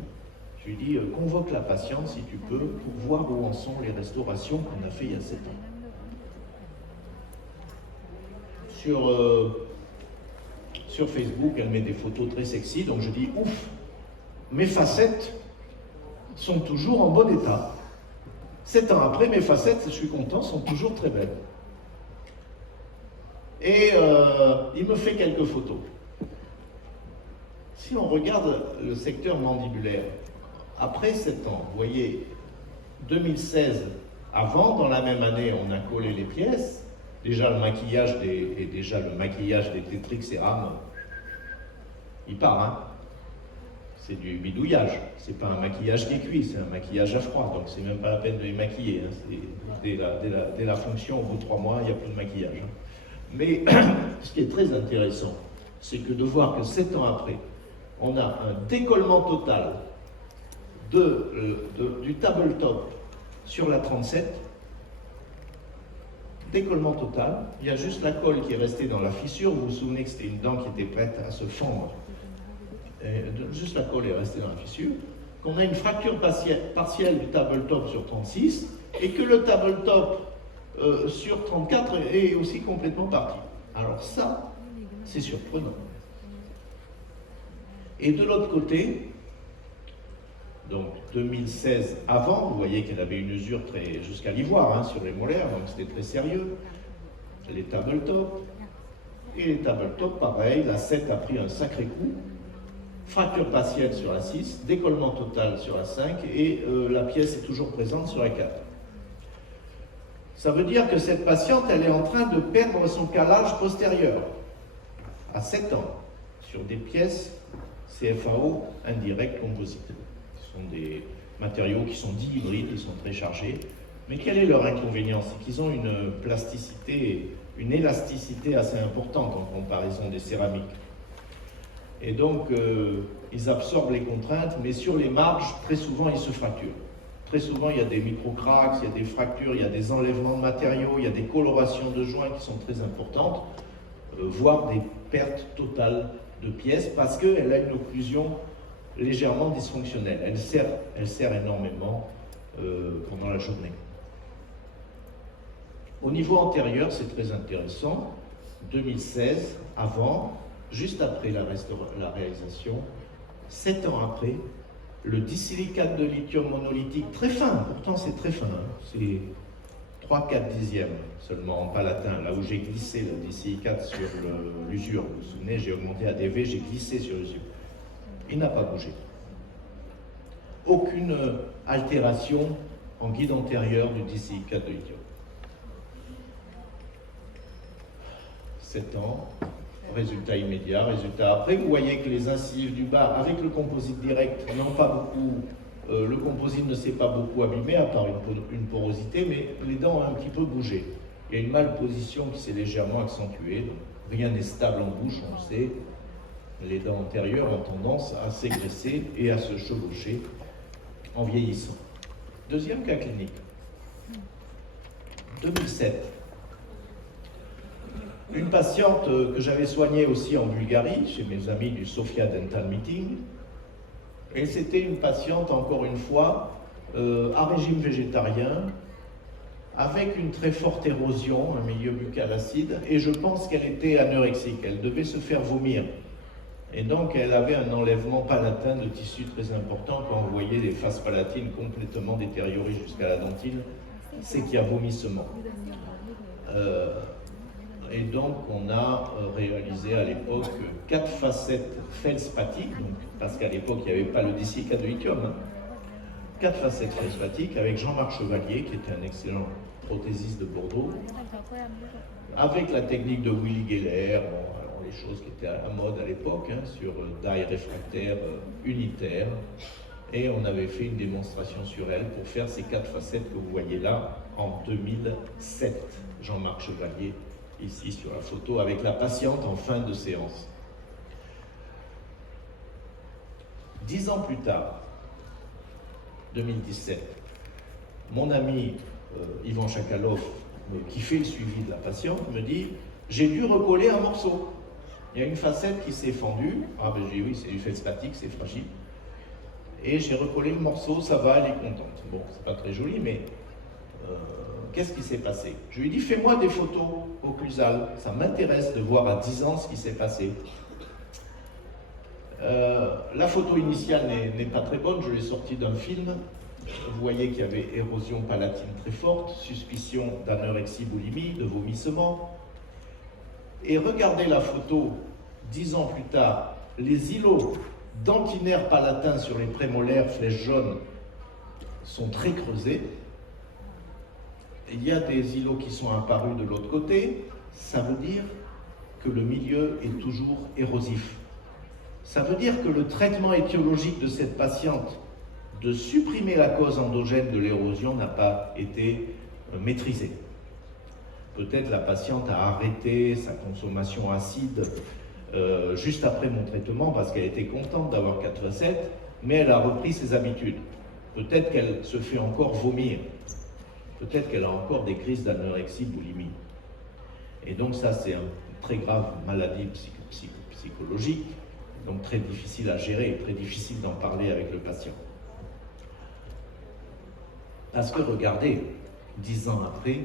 je lui dis, convoque la patiente, si tu peux, pour voir où en sont les restaurations qu'on a fait il y a 7 ans. Sur Facebook, elle met des photos très sexy, donc je dis, ouf, mes facettes sont toujours en bon état. 7 ans après, mes facettes, je suis content, sont toujours très belles. Et il me fait quelques photos. Si on regarde le secteur mandibulaire, après 7 ans, vous voyez, 2016, avant, dans la même année, on a collé les pièces. Déjà le maquillage des Tetrixeram, il part, hein. C'est du bidouillage, c'est pas un maquillage qui est cuit, c'est un maquillage à froid, donc c'est même pas la peine de les maquiller. Hein. Dès la fonction, au bout de 3 mois, il n'y a plus de maquillage. Hein. Mais ce qui est très intéressant, c'est que de voir que 7 ans après, on a un décollement total du tabletop sur la 37, décollement total, il y a juste la colle qui est restée dans la fissure, vous vous souvenez que c'était une dent qui était prête à se fendre. Juste la colle est restée dans la fissure, qu'on a une fracture partielle du tabletop sur 36 et que le tabletop sur 34 est aussi complètement parti. Alors ça, c'est surprenant. Et de l'autre côté, donc 2016 avant, vous voyez qu'elle avait une usure jusqu'à l'ivoire sur les molaires, donc c'était très sérieux. Les tabletop, et les tabletop, pareil, la 7 a pris un sacré coup. Fracture partielle sur la 6, décollement total sur la 5 et la pièce est toujours présente sur la 4. Ça veut dire que cette patiente, elle est en train de perdre son calage postérieur à 7 ans sur des pièces CFAO indirectes composites. Ce sont des matériaux qui sont dits hybrides, ils sont très chargés. Mais quel est leur inconvénient? C'est qu'ils ont une plasticité, une élasticité assez importante en comparaison des céramiques. Et donc, ils absorbent les contraintes, mais sur les marges, très souvent, ils se fracturent. Très souvent, il y a des micro-cracks, il y a des fractures, il y a des enlèvements de matériaux, il y a des colorations de joints qui sont très importantes, voire des pertes totales de pièces parce qu'elle a une occlusion légèrement dysfonctionnelle. Elle sert énormément pendant la journée. Au niveau antérieur, c'est très intéressant. 2016, avant, juste après la réalisation, 7 ans après, le disilicate de lithium monolithique, très fin, pourtant c'est très fin, hein, c'est 3-4 dixièmes seulement en palatin, là où j'ai glissé le disilicate sur l'usure. Vous vous souvenez, j'ai augmenté ADV, j'ai glissé sur l'usure. Il n'a pas bougé. Aucune altération en guide antérieur du disilicate de lithium. 7 ans, résultat immédiat, résultat après. Vous voyez que les incisives du bas, avec le composite direct, n'ont pas beaucoup, le composite ne s'est pas beaucoup abîmé, à part une porosité, mais les dents ont un petit peu bougé. Il y a une malposition qui s'est légèrement accentuée, donc rien n'est stable en bouche, on le sait. Les dents antérieures ont tendance à s'égraisser et à se chevaucher en vieillissant. Deuxième cas clinique, 2007. Une patiente que j'avais soignée aussi en Bulgarie, chez mes amis du Sofia Dental Meeting, et c'était une patiente, encore une fois, à régime végétarien, avec une très forte érosion, un milieu buccal acide, et je pense qu'elle était anorexique, elle devait se faire vomir. Et donc elle avait un enlèvement palatin de tissu très important. Quand vous voyez les faces palatines complètement détériorées jusqu'à la dentine, c'est qu'il y a vomissement. Et donc, on a réalisé à l'époque 4 facettes feldspathiques, parce qu'à l'époque, il n'y avait pas le disilicate de lithium. Hein. 4 facettes feldspathiques avec Jean-Marc Chevalier, qui était un excellent prothésiste de Bordeaux, avec la technique de Willy Geller, bon, alors les choses qui étaient à la mode à l'époque, hein, sur die réfractaire unitaire. Et on avait fait une démonstration sur elle pour faire ces 4 facettes que vous voyez là en 2007. Jean-Marc Chevalier, ici sur la photo, avec la patiente en fin de séance. 10 ans plus tard, 2017, mon ami Yvan Chakalov, qui fait le suivi de la patiente, me dit « J'ai dû recoller un morceau. Il y a une facette qui s'est fendue. » Ah ben j'ai dit « Oui, c'est du feldspathique, c'est fragile. » Et j'ai recollé le morceau, ça va, elle est contente. Bon, c'est pas très joli, mais qu'est-ce qui s'est passé? Je lui ai dit, fais-moi des photos occlusales, ça m'intéresse de voir à 10 ans ce qui s'est passé. La photo initiale n'est pas très bonne, je l'ai sortie d'un film. Vous voyez qu'il y avait érosion palatine très forte, suspicion d'anorexie boulimie, de vomissement. Et regardez la photo, 10 ans plus tard, les îlots dentinaires palatins sur les prémolaires, flèches jaunes, sont très creusés. Il y a des îlots qui sont apparus de l'autre côté, ça veut dire que le milieu est toujours érosif. Ça veut dire que le traitement étiologique de cette patiente de supprimer la cause endogène de l'érosion n'a pas été maîtrisé. Peut-être la patiente a arrêté sa consommation acide juste après mon traitement parce qu'elle était contente d'avoir 4 facettes, mais elle a repris ses habitudes. Peut-être qu'elle se fait encore vomir. Peut-être qu'elle a encore des crises d'anorexie boulimie. Et donc ça, c'est une très grave maladie psychologique, donc très difficile à gérer, très difficile d'en parler avec le patient. Parce que regardez, 10 ans après,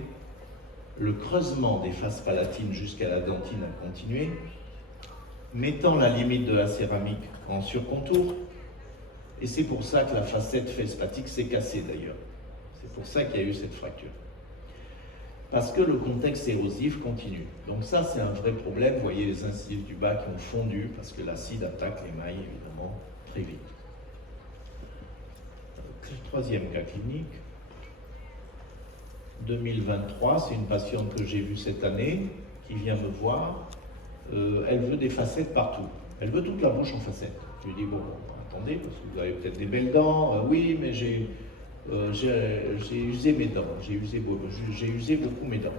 le creusement des faces palatines jusqu'à la dentine a continué, mettant la limite de la céramique en surcontour, et c'est pour ça que la facette feldspathique s'est cassée d'ailleurs. C'est pour ça qu'il y a eu cette fracture. Parce que le contexte érosif continue. Donc ça, c'est un vrai problème. Vous voyez les incisives du bas qui ont fondu parce que l'acide attaque l'émail, évidemment, très vite. Troisième cas clinique. 2023, c'est une patiente que j'ai vue cette année, qui vient me voir. Elle veut des facettes partout. Elle veut toute la bouche en facettes. Je lui dis, bon, attendez, parce que vous avez peut-être des belles dents. Oui, mais j'ai usé mes dents, j'ai usé beaucoup mes dents.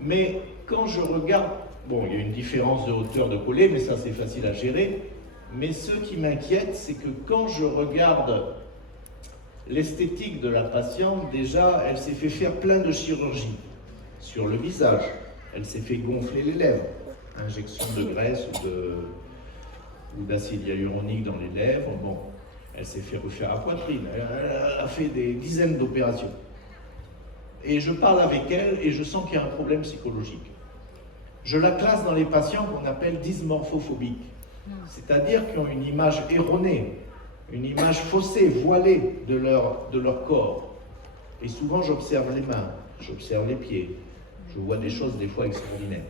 Mais quand je regarde, bon, il y a une différence de hauteur de collet, mais ça c'est facile à gérer. Mais ce qui m'inquiète, c'est que quand je regarde l'esthétique de la patiente, déjà, elle s'est fait faire plein de chirurgies sur le visage. Elle s'est fait gonfler les lèvres, injection de graisse ou d'acide hyaluronique dans les lèvres. Bon, elle s'est fait refaire la poitrine, elle a fait des dizaines d'opérations. Et je parle avec elle et je sens qu'il y a un problème psychologique. Je la classe dans les patients qu'on appelle dysmorphophobiques, c'est-à-dire qui ont une image erronée, une image faussée, voilée de leur corps. Et souvent j'observe les mains, j'observe les pieds, je vois des choses des fois extraordinaires.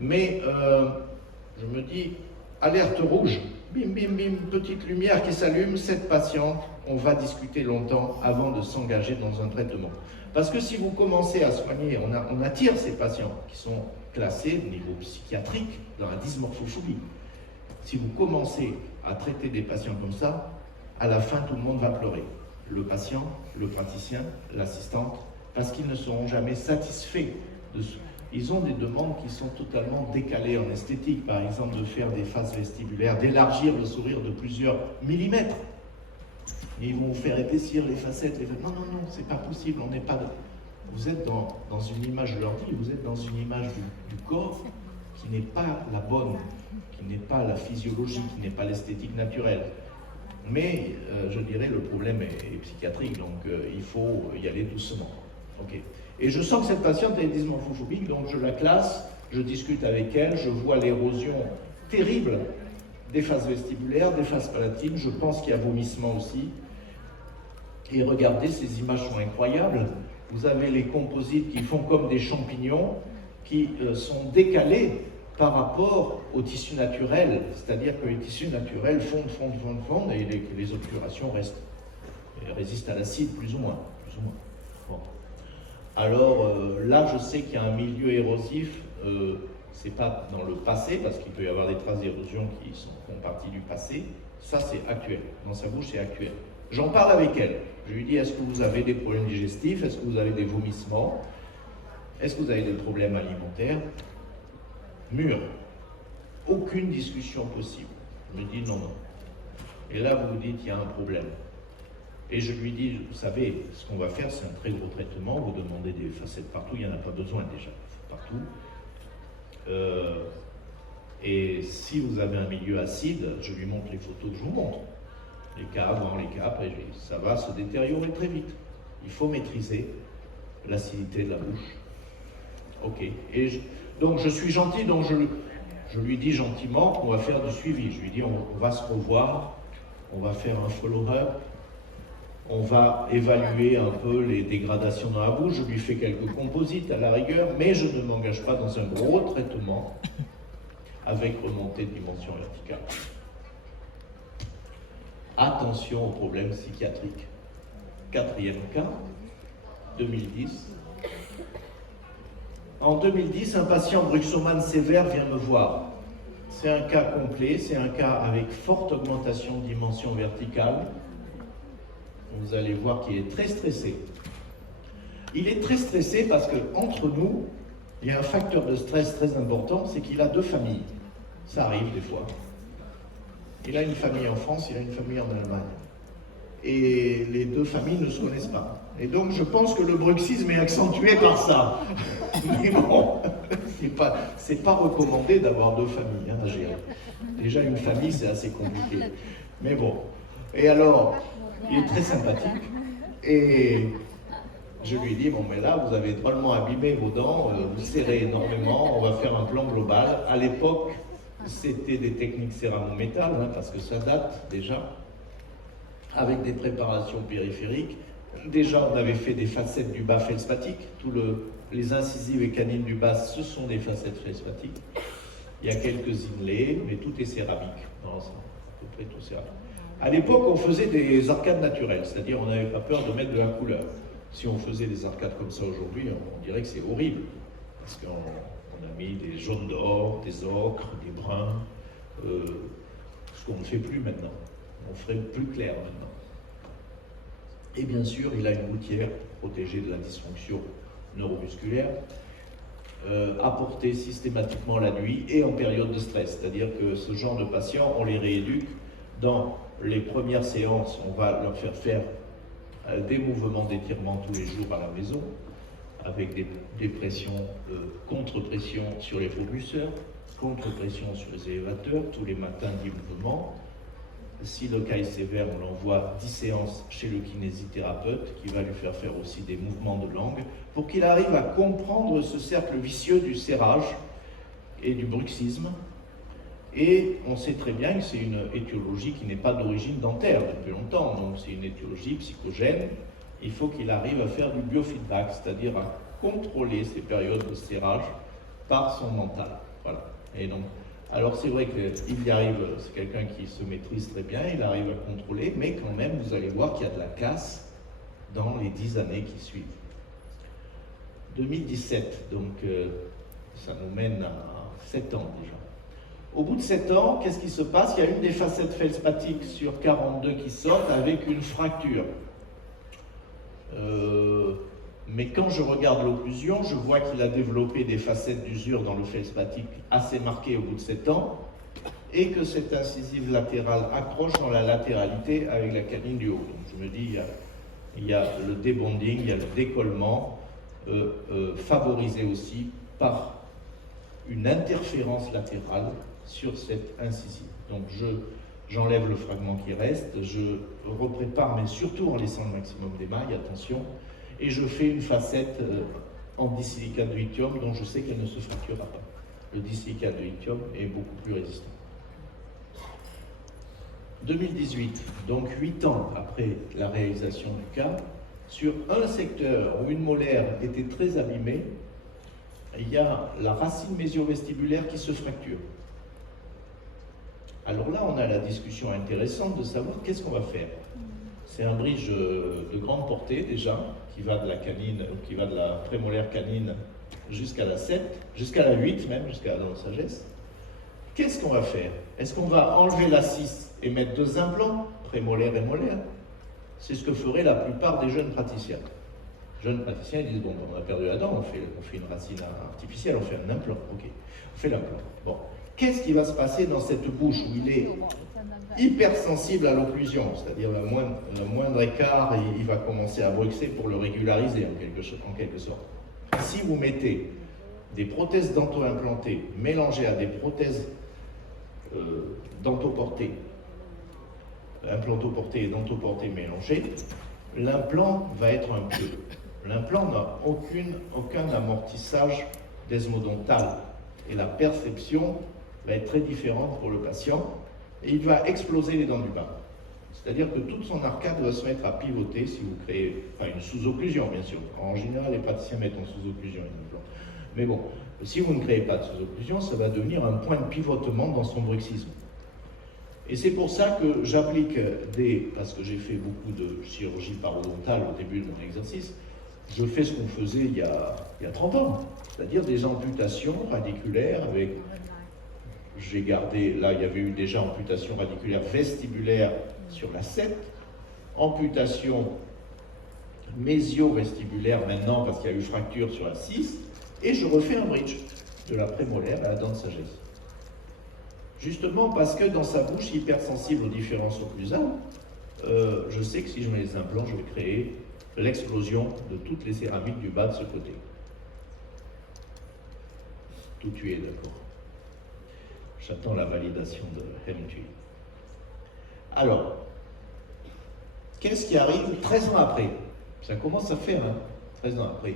Mais je me dis, alerte rouge, bim bim bim, petite lumière qui s'allume, cette patiente, on va discuter longtemps avant de s'engager dans un traitement. Parce que si vous commencez à soigner, on attire ces patients qui sont classés au niveau psychiatrique dans la dysmorphophobie. Si vous commencez à traiter des patients comme ça, à la fin tout le monde va pleurer. Le patient, le praticien, l'assistante, parce qu'ils ne seront jamais satisfaits. Ils ont des demandes qui sont totalement décalées en esthétique, par exemple de faire des faces vestibulaires, d'élargir le sourire de plusieurs millimètres. Et ils vont vous faire épaissir les facettes. Non, non, non, c'est pas possible, on n'est pas... Vous êtes dans une image, je leur dis, vous êtes dans une image du corps qui n'est pas la bonne, qui n'est pas la physiologie, qui n'est pas l'esthétique naturelle. Mais, je dirais, le problème est psychiatrique, donc il faut y aller doucement. Okay. Et je sens que cette patiente est dysmorphophobique, donc je la classe, je discute avec elle, je vois l'érosion terrible des faces vestibulaires, des faces palatines, je pense qu'il y a vomissement aussi. Et regardez, ces images sont incroyables. Vous avez les composites qui font comme des champignons, qui sont décalés par rapport au tissu naturel, c'est-à-dire que les tissus naturels fondent, et les obturations résistent à l'acide, plus ou moins. Bon. Alors là, je sais qu'il y a un milieu érosif, c'est pas dans le passé, parce qu'il peut y avoir des traces d'érosion qui font partie du passé, ça c'est actuel, dans sa bouche c'est actuel. J'en parle avec elle, je lui dis, est-ce que vous avez des problèmes digestifs, est-ce que vous avez des vomissements, est-ce que vous avez des problèmes alimentaires? Mur, aucune discussion possible. Je me dis non. Et là, vous vous dites, il y a un problème. Et je lui dis, vous savez, ce qu'on va faire, c'est un très gros traitement, vous demandez des facettes partout, il n'y en a pas besoin déjà, partout. Et si vous avez un milieu acide, je lui montre les photos que je vous montre. Les cas avant, les cas après, ça va se détériorer très vite. Il faut maîtriser l'acidité de la bouche. Ok. Donc je suis gentil, donc je lui dis gentiment qu'on va faire du suivi. Je lui dis on va se revoir, on va faire un follow-up, on va évaluer un peu les dégradations dans la bouche, je lui fais quelques composites à la rigueur, mais je ne m'engage pas dans un gros traitement avec remontée de dimension verticale. Attention aux problèmes psychiatriques. 4e cas, 2010. En 2010, un patient bruxomane sévère vient me voir. C'est un cas complet, c'est un cas avec forte augmentation de dimension verticale. Vous allez voir qu'il est très stressé. Il est très stressé parce qu'entre nous, il y a un facteur de stress très important, c'est qu'il a 2 familles. Ça arrive des fois. Il a une famille en France, il a une famille en Allemagne. Et les 2 familles ne se connaissent pas. Et donc je pense que le bruxisme est accentué par ça. Mais bon, c'est pas recommandé d'avoir 2 familles à gérer. Déjà une famille c'est assez compliqué. Mais bon. Et alors, il est très sympathique. Et je lui dis, bon mais là vous avez drôlement abîmé vos dents, vous serrez énormément, on va faire un plan global. À l'époque, c'était des techniques céramo-métal, hein, parce que ça date déjà, avec des préparations périphériques. Déjà, on avait fait des facettes du bas feldspatique. Les incisives et canines du bas, ce sont des facettes feldspatiques. Il y a quelques inlays, mais tout est céramique. Non, c'est à peu près tout céramique. À l'époque, on faisait des arcades naturelles, c'est-à-dire on n'avait pas peur de mettre de la couleur. Si on faisait des arcades comme ça aujourd'hui, on dirait que c'est horrible, parce qu'on a mis des jaunes d'or, des ocres, des bruns, ce qu'on ne fait plus maintenant. On ferait plus clair maintenant. Et bien sûr, il a une gouttière protégée de la dysfonction neuromusculaire, apportée systématiquement la nuit et en période de stress. C'est-à-dire que ce genre de patients, on les rééduque. Dans les premières séances, on va leur faire des mouvements d'étirement tous les jours à la maison, avec des pressions, contre-pression sur les propulseurs, contre-pression sur les élévateurs, tous les matins 10 mouvements. Si le cas est sévère, on l'envoie 10 séances chez le kinésithérapeute qui va lui faire aussi des mouvements de langue pour qu'il arrive à comprendre ce cercle vicieux du serrage et du bruxisme. Et on sait très bien que c'est une étiologie qui n'est pas d'origine dentaire depuis longtemps, donc c'est une étiologie psychogène. Il faut qu'il arrive à faire du biofeedback, c'est-à-dire à contrôler ces périodes de serrage par son mental. Voilà. Et donc, alors c'est vrai qu'il y arrive, c'est quelqu'un qui se maîtrise très bien, il arrive à contrôler, mais quand même, vous allez voir qu'il y a de la casse dans les 10 années qui suivent. 2017, donc ça nous mène à 7 ans déjà. Au bout de 7 ans, qu'est-ce qui se passe? Il y a une des facettes feldspathiques sur 42 qui saute avec une fracture. Mais quand je regarde l'occlusion, je vois qu'il a développé des facettes d'usure dans le feldspathie assez marquées au bout de 7 ans, et que cette incisive latérale accroche dans la latéralité avec la canine du haut. Donc je me dis, il y a le débonding, il y a le décollement, favorisé aussi par une interférence latérale sur cette incisive. Donc j'enlève le fragment qui reste, je reprépare, mais surtout en laissant le maximum d'émail, attention, et je fais une facette en disilicate de lithium dont je sais qu'elle ne se fracturera pas. Le disilicate de lithium est beaucoup plus résistant. 2018, donc 8 ans après la réalisation du cas, sur un secteur où une molaire était très abîmée, il y a la racine mésio-vestibulaire qui se fracture. Alors là, on a la discussion intéressante de savoir qu'est-ce qu'on va faire. C'est un bridge de grande portée déjà, qui va de la canine, qui va de la prémolaire canine jusqu'à la 7, jusqu'à la 8 même, jusqu'à la dent de sagesse. Qu'est-ce qu'on va faire? Est-ce qu'on va enlever la 6 et mettre 2 implants, prémolaire et molaire? C'est ce que feraient la plupart des jeunes praticiens. Jeunes praticiens, ils disent, bon, on a perdu la dent, on fait une racine artificielle, on fait un implant, ok, on fait l'implant. Bon, qu'est-ce qui va se passer dans cette bouche où il est hypersensible à l'occlusion, c'est-à-dire le moindre écart, il va commencer à bruxer pour le régulariser en quelque sorte. Si vous mettez des prothèses dento-implantées mélangées à des prothèses dentoportées, implantoportées et dentoportées mélangées, l'implant va être un pieu. L'implant n'a aucun amortissage desmodontal et la perception va être très différente pour le patient et il va exploser les dents du bas. C'est-à-dire que toute son arcade va se mettre à pivoter si vous créez, enfin une sous-occlusion bien sûr. En général, les praticiens mettent en sous-occlusion une implant. Mais bon, si vous ne créez pas de sous-occlusion, ça va devenir un point de pivotement dans son bruxisme. Et c'est pour ça que j'applique parce que j'ai fait beaucoup de chirurgie parodontale au début de mon exercice, je fais ce qu'on faisait il y a 30 ans, c'est-à-dire des amputations radiculaires avec, j'ai gardé, là il y avait eu déjà amputation radiculaire vestibulaire sur la 7, amputation mésio-vestibulaire maintenant parce qu'il y a eu fracture sur la 6, et je refais un bridge de la prémolaire à la dent de sagesse. Justement parce que dans sa bouche hypersensible aux différences occlusales, je sais que si je mets les implants, je vais créer l'explosion de toutes les céramiques du bas de ce côté. Tout tué, d'accord. J'attends la validation de MTUI. Alors, qu'est-ce qui arrive 13 ans après? Ça commence à faire, 13 ans après.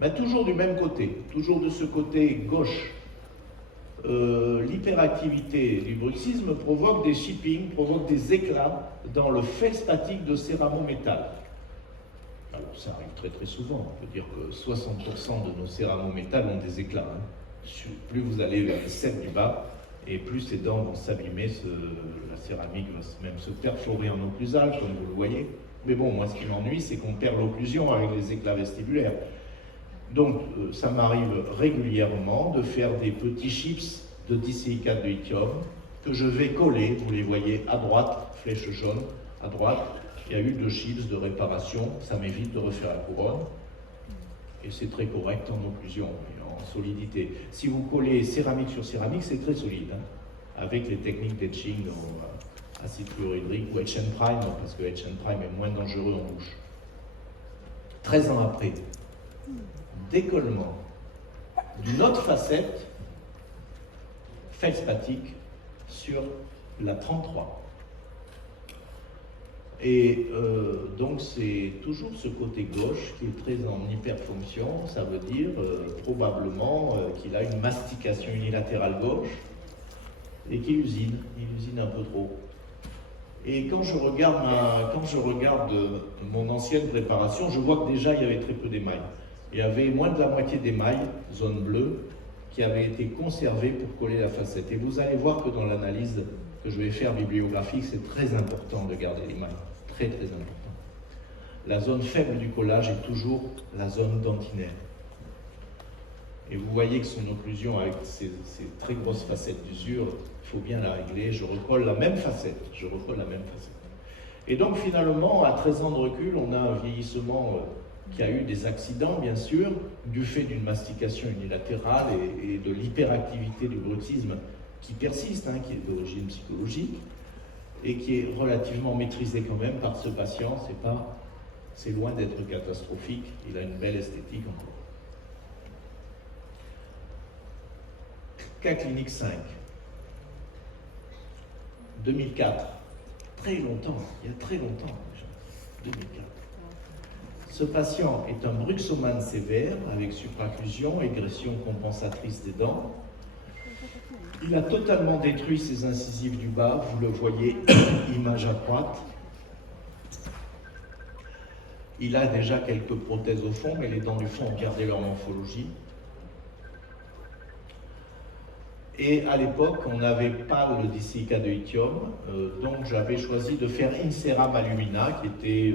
Mais toujours du même côté, toujours de ce côté gauche. L'hyperactivité du bruxisme provoque des chippings, provoque des éclats dans le feldspathique de céramo-métal. Alors ça arrive très très souvent, on peut dire que 60% de nos céramo-métal ont des éclats. Plus vous allez vers le 7 du bas, et plus ces dents vont s'abîmer, la céramique va même se perforer en occlusal, comme vous le voyez. Mais bon, moi ce qui m'ennuie, c'est qu'on perd l'occlusion avec les éclats vestibulaires. Donc, ça m'arrive régulièrement de faire des petits chips de disilicate de lithium que je vais coller, vous les voyez à droite, flèche jaune, à droite. Il y a eu 2 chips de réparation, ça m'évite de refaire la couronne. Et c'est très correct en occlusion et en solidité. Si vous collez céramique sur céramique, c'est très solide, avec les techniques d'etching en acide fluorhydrique ou etch and prime, parce que etch and prime est moins dangereux en bouche. 13 ans après, décollement d'une autre facette feldspathie sur la 33. Et donc c'est toujours ce côté gauche qui est très en hyperfonction, ça veut dire probablement qu'il a une mastication unilatérale gauche et qu'il usine, il usine un peu trop. Et quand je regarde mon ancienne préparation, je vois que déjà il y avait très peu d'émail. Il y avait moins de la moitié d'émail, zone bleue, qui avait été conservée pour coller la facette. Et vous allez voir que dans l'analyse que je vais faire bibliographique, c'est très important de garder l'émail. Très très important. La zone faible du collage est toujours la zone dentinaire. Et vous voyez que son occlusion avec ces très grosses facettes d'usure, il faut bien la régler. Je recolle la même facette. Et donc finalement, à 13 ans de recul, on a un vieillissement qui a eu des accidents, bien sûr, du fait d'une mastication unilatérale et de l'hyperactivité du bruxisme qui persiste, qui est d'origine psychologique, et qui est relativement maîtrisé quand même par ce patient. C'est loin d'être catastrophique, il a une belle esthétique encore. Cas clinique 5, 2004, très longtemps, il y a très longtemps déjà, 2004. Ce patient est un bruxomane sévère avec supraocclusion, égression compensatrice des dents. Il a totalement détruit ses incisives du bas, vous le voyez, image à droite. Il a déjà quelques prothèses au fond, mais les dents du fond ont gardé leur morphologie. Et à l'époque, on n'avait pas le DCIK de lithium, donc j'avais choisi de faire Inceram Alumina, qui était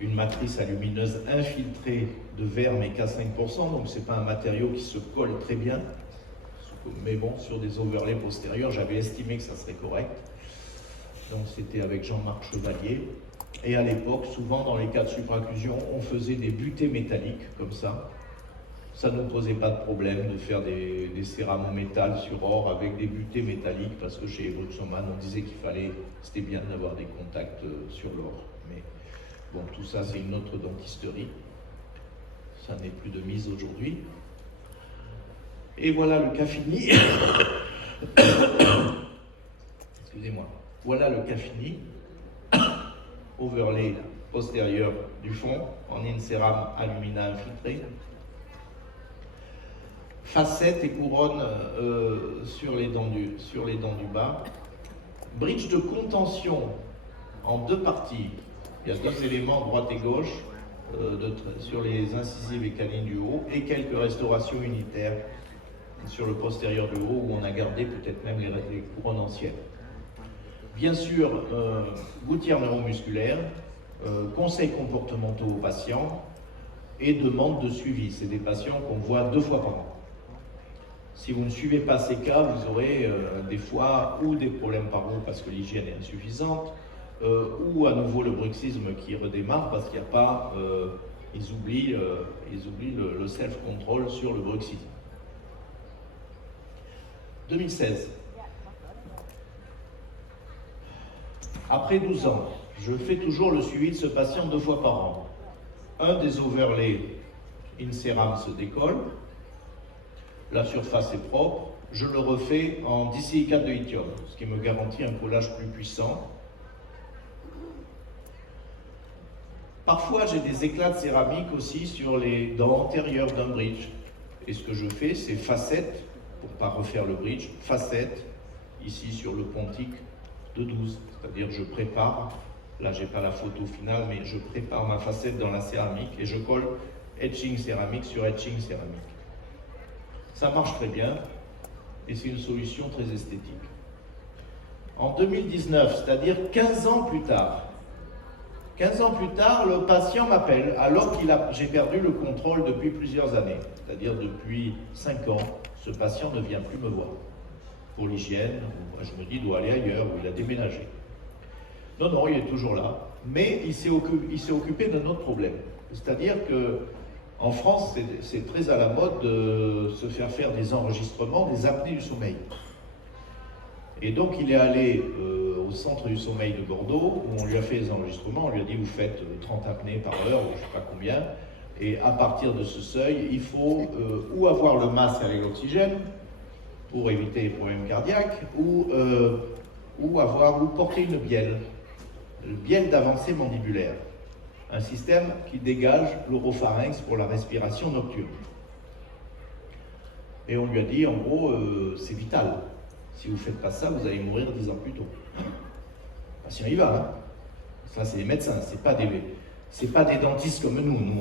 une matrice alumineuse infiltrée de verre, mais qu'à 5%, donc c'est pas un matériau qui se colle très bien. Mais bon, sur des overlays postérieurs, j'avais estimé que ça serait correct. Donc c'était avec Jean-Marc Chevalier. Et à l'époque, souvent dans les cas de supraocclusion, on faisait des butées métalliques, comme ça. Ça ne nous posait pas de problème de faire des céramos métal sur or avec des butées métalliques, parce que chez Bruxoman, on disait c'était bien d'avoir des contacts sur l'or. Mais bon, tout ça, c'est une autre dentisterie. Ça n'est plus de mise aujourd'hui. Et voilà le cas fini. Excusez-moi. Voilà le cas fini. Overlay postérieur du fond en Inceram Alumina infiltré. Facette et couronne sur les dents du bas. Bridge de contention en deux parties. Il y a deux éléments, droite et gauche, sur les incisives et canines du haut, et quelques restaurations unitaires sur le postérieur du haut, où on a gardé peut-être même les couronnes anciennes. Bien sûr, gouttière neuromusculaire, conseils comportementaux aux patients et demande de suivi. C'est des patients qu'on voit 2 fois par an. Si vous ne suivez pas ces cas, vous aurez des fois ou des problèmes par eau parce que l'hygiène est insuffisante, ou à nouveau le bruxisme qui redémarre parce qu'il n'y a pas, ils oublient le self-control sur le bruxisme. 2016. Après 12 ans, je fais toujours le suivi de ce patient 2 fois par an. Un des overlays Inceram se décolle, la surface est propre, je le refais en DCI 4 de lithium, ce qui me garantit un collage plus puissant. Parfois, j'ai des éclats de céramique aussi sur les dents antérieures d'un bridge. Et ce que je fais, c'est facette, pour ne pas refaire le bridge, facette, ici sur le pontique de 12. C'est-à-dire je prépare, là j'ai pas la photo finale, mais je prépare ma facette dans la céramique et je colle etching céramique sur etching céramique. Ça marche très bien et c'est une solution très esthétique. En 2019, c'est-à-dire 15 ans plus tard, le patient m'appelle alors que j'ai perdu le contrôle depuis plusieurs années, c'est-à-dire depuis 5 ans, ce patient ne vient plus me voir. Pour l'hygiène, je me dis, il doit aller ailleurs, ou il a déménagé. Non, il est toujours là, mais il s'est occupé d'un autre problème. C'est-à-dire qu'en France, c'est très à la mode de se faire des enregistrements des apnées du sommeil. Et donc il est allé au centre du sommeil de Bordeaux, où on lui a fait les enregistrements, on lui a dit vous faites 30 apnées par heure, ou je ne sais pas combien, Et à partir de ce seuil, il faut ou avoir le masque avec l'oxygène pour éviter les problèmes cardiaques, ou porter une bielle, le bielle d'avancée mandibulaire, un système qui dégage l'oropharynx pour la respiration nocturne. Et on lui a dit, en gros, c'est vital. Si vous ne faites pas ça, vous allez mourir 10 ans plus tôt. Le patient y va, hein. Ça, c'est des médecins, c'est pas des dentistes comme nous. Nous,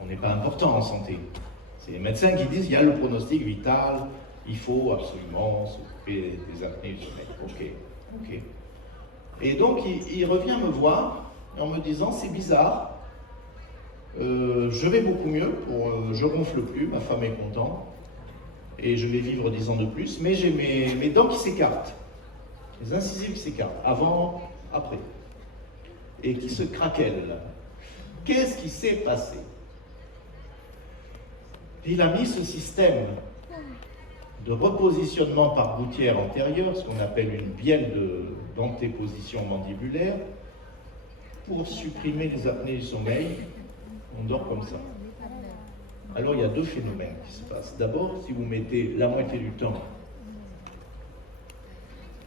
on n'est pas importants en santé. C'est les médecins qui disent, il y a le pronostic vital, il faut absolument s'occuper des apnées du sommeil. Ok. Et donc, il revient me voir en me disant, c'est bizarre, je vais beaucoup mieux, je ronfle plus, ma femme est contente, et je vais vivre 10 ans de plus, mais j'ai mes dents qui s'écartent, les incisives qui s'écartent, avant, après, et qui se craquellent. Qu'est-ce qui s'est passé? Il a mis ce système de repositionnement par gouttière antérieure, ce qu'on appelle une bielle d'antéposition mandibulaire, pour supprimer les apnées du sommeil. On dort comme ça. Alors il y a deux phénomènes qui se passent. D'abord, si vous mettez la moitié du temps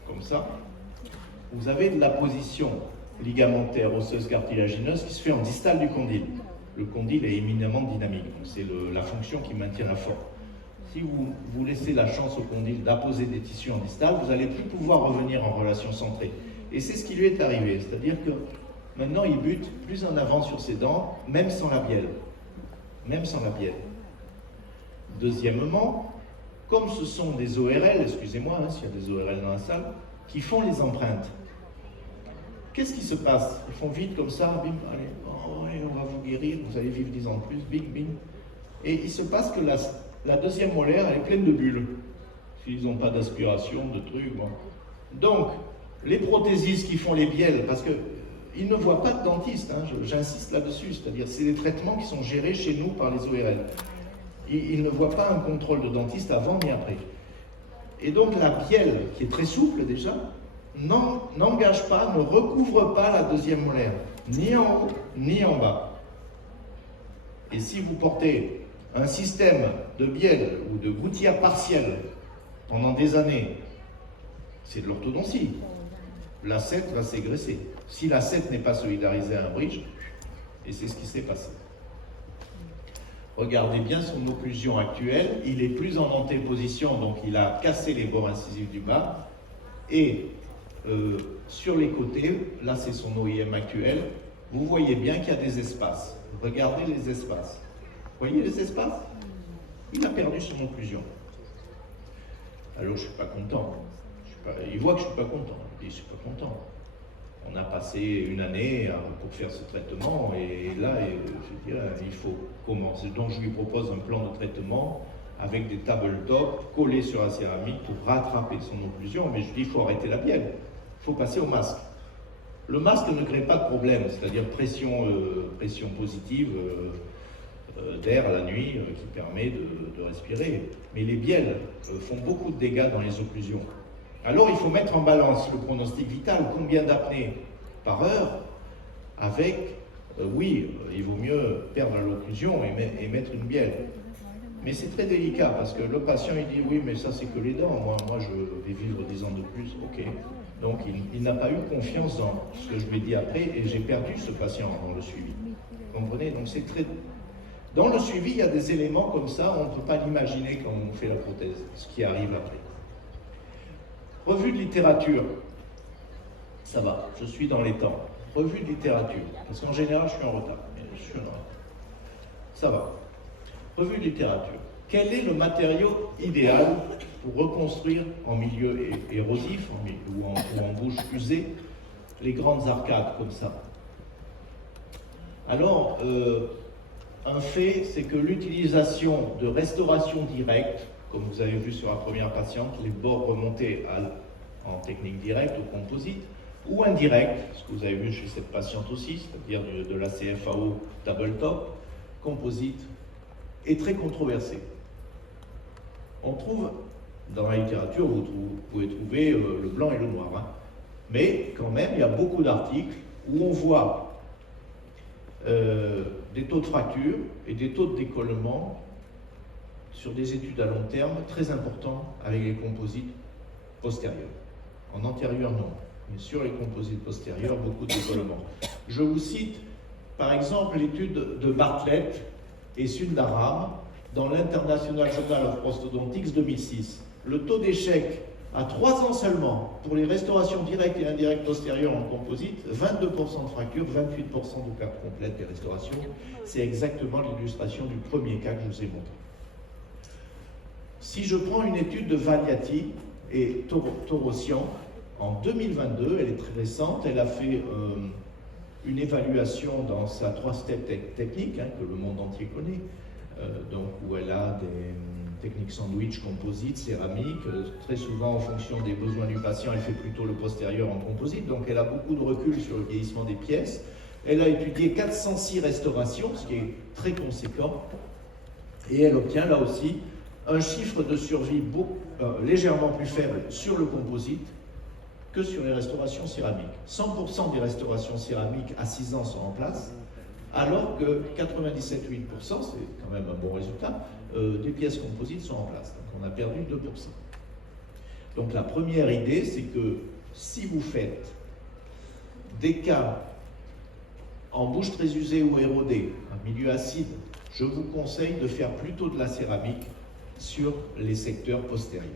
comme ça, vous avez de la position ligamentaire osseuse cartilagineuse qui se fait en distal du condyle. Le condyle est éminemment dynamique, donc c'est la fonction qui maintient la forme. Si vous laissez la chance au condyle d'apposer des tissus en distal, vous n'allez plus pouvoir revenir en relation centrée. Et c'est ce qui lui est arrivé, c'est-à-dire que maintenant il bute plus en avant sur ses dents, même sans la bielle. Même sans la bielle. Deuxièmement, comme ce sont des ORL, excusez-moi s'il y a des ORL dans la salle, qui font les empreintes. Qu'est-ce qui se passe? Ils font vite comme ça, bim, allez, oh, ouais, on va vous guérir, vous allez vivre 10 ans de plus, bing, bing. Et il se passe que la deuxième molaire, elle est pleine de bulles. S'ils n'ont pas d'aspiration, de trucs, bon. Donc, les prothésistes qui font les bielles, parce qu'ils ne voient pas de dentiste, hein, j'insiste là-dessus, c'est-à-dire c'est des traitements qui sont gérés chez nous par les ORL. Ils ne voient pas un contrôle de dentiste avant ni après. Et donc la bielle, qui est très souple déjà, n'engage pas, ne recouvre pas la deuxième molaire, ni en haut, ni en bas. Et si vous portez un système de bielle ou de gouttière partielle pendant des années, c'est de l'orthodontie. L'assiette va s'égresser. Si l'assiette n'est pas solidarisée à un bridge, et c'est ce qui s'est passé. Regardez bien son occlusion actuelle, il est plus en antéposition, donc il a cassé les bords incisifs du bas, et sur les côtés, là c'est son OIM actuel, vous voyez bien qu'il y a des espaces. Regardez les espaces. Vous voyez les espaces? Il a perdu son occlusion. Alors je ne suis pas content. Il voit que je ne suis pas content. Il dit, je ne suis pas content. On a passé une année pour faire ce traitement et là, je dirais, il faut commencer. Donc je lui propose un plan de traitement avec des tabletops collés sur la céramique pour rattraper son occlusion. Mais je dis, il faut arrêter la bielle. Il faut passer au masque. Le masque ne crée pas de problème, c'est-à-dire pression positive d'air la nuit qui permet de respirer. Mais les bielles font beaucoup de dégâts dans les occlusions. Alors il faut mettre en balance le pronostic vital, combien d'apnées par heure, avec, oui, il vaut mieux perdre l'occlusion et mettre une bielle. Mais c'est très délicat parce que le patient il dit oui mais ça c'est que les dents, moi je vais vivre 10 ans de plus, ok. Donc il n'a pas eu confiance dans ce que je lui ai dit après et j'ai perdu ce patient dans le suivi. Vous comprenez? Donc c'est très... Dans le suivi il y a des éléments comme ça, on ne peut pas l'imaginer quand on fait la prothèse, ce qui arrive après. Revue de littérature, ça va, je suis dans les temps. Revue de littérature, parce qu'en général je suis en retard, mais je suis en retard. Ça va. Revue de littérature. Quel est le matériau idéal pour reconstruire en milieu érosif ou en bouche usée les grandes arcades comme ça? Alors, un fait, c'est que l'utilisation de restauration directe, comme vous avez vu sur la première patiente, les bords remontés en technique directe ou composite, ou indirecte, ce que vous avez vu chez cette patiente aussi, c'est-à-dire de la CFAO tabletop, composite, est très controversée. On trouve, dans la littérature, vous pouvez trouver le blanc et le noir, hein. Mais quand même, il y a beaucoup d'articles où on voit des taux de fracture et des taux de décollement sur des études à long terme très importants avec les composites postérieurs. En antérieur, non, mais sur les composites postérieurs, beaucoup de décollement. Je vous cite par exemple l'étude de Bartlett et Sundaram dans l'International Journal of Prosthodontics 2006. Le taux d'échec à 3 ans seulement pour les restaurations directes et indirectes postérieures en composite, 22% de fractures, 28% de perte complète des restaurations. C'est exactement l'illustration du premier cas que je vous ai montré. Si je prends une étude de Valiati et Torossian, en 2022, elle est très récente, elle a fait une évaluation dans sa 3-step technique, que le monde entier connaît, donc où elle a des techniques sandwich, composite, céramique, très souvent en fonction des besoins du patient, elle fait plutôt le postérieur en composite, donc elle a beaucoup de recul sur le vieillissement des pièces. Elle a étudié 406 restaurations, ce qui est très conséquent, et elle obtient là aussi un chiffre de survie légèrement plus faible sur le composite que sur les restaurations céramiques. 100% des restaurations céramiques à 6 ans sont en place, alors que 97,8%, c'est quand même un bon résultat, des pièces composites sont en place. Donc on a perdu 2%. Donc la première idée, c'est que si vous faites des cas en bouche très usée ou érodée, un milieu acide, je vous conseille de faire plutôt de la céramique sur les secteurs postérieurs.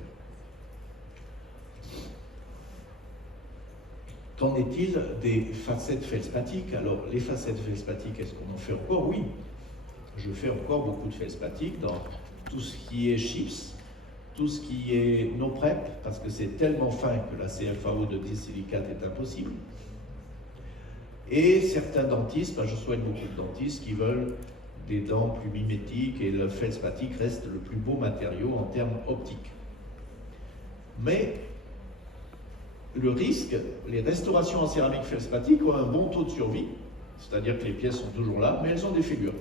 Qu'en est-il des facettes feldspathiques? Alors, les facettes feldspathiques, est-ce qu'on en fait encore? Oui, je fais encore beaucoup de feldspathiques dans tout ce qui est chips, tout ce qui est no prep, parce que c'est tellement fin que la CFAO de disilicate est impossible. Et certains dentistes, je souhaite beaucoup de dentistes qui veulent des dents plus mimétiques, et le feldspathik reste le plus beau matériau en termes optiques. Mais le risque, les restaurations en céramique feldspathique ont un bon taux de survie, c'est-à-dire que les pièces sont toujours là, mais elles ont des fêlures.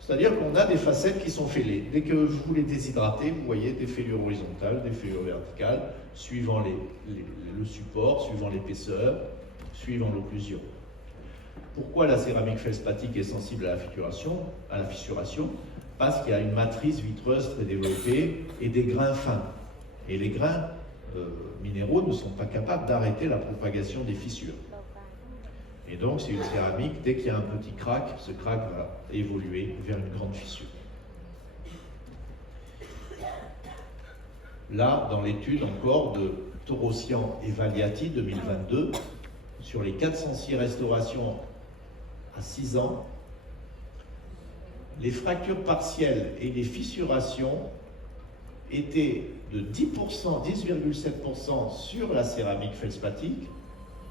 C'est-à-dire qu'on a des facettes qui sont fêlées. Dès que vous les déshydratez, vous voyez des fêlures horizontales, des fêlures verticales, suivant le support, suivant l'épaisseur, suivant l'occlusion. Pourquoi la céramique feldspathique est sensible à la fissuration? Parce qu'il y a une matrice vitreuse très développée et des grains fins. Et les grains minéraux ne sont pas capables d'arrêter la propagation des fissures. Et donc c'est une céramique, dès qu'il y a un petit crack, ce crack va évoluer vers une grande fissure. Là, dans l'étude encore de Torossian et Valiati 2022, sur les 406 restaurations à 6 ans, les fractures partielles et les fissurations étaient de 10%, 10,7% sur la céramique feldspathique,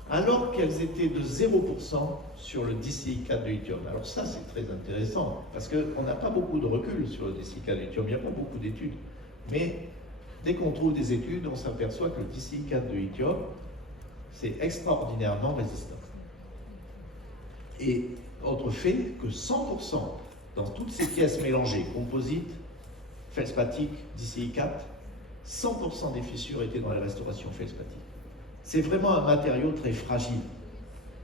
alors qu'elles étaient de 0% sur le disilicate de lithium. Alors ça, c'est très intéressant, parce qu'on n'a pas beaucoup de recul sur le disilicate de lithium, il n'y a pas beaucoup d'études. Mais dès qu'on trouve des études, on s'aperçoit que le disilicate de lithium, c'est extraordinairement résistant. Et autre fait, que 100% dans toutes ces pièces mélangées, composites, feldspathique, disilicate, 100% des fissures étaient dans les restaurations feldspathiques. C'est vraiment un matériau très fragile,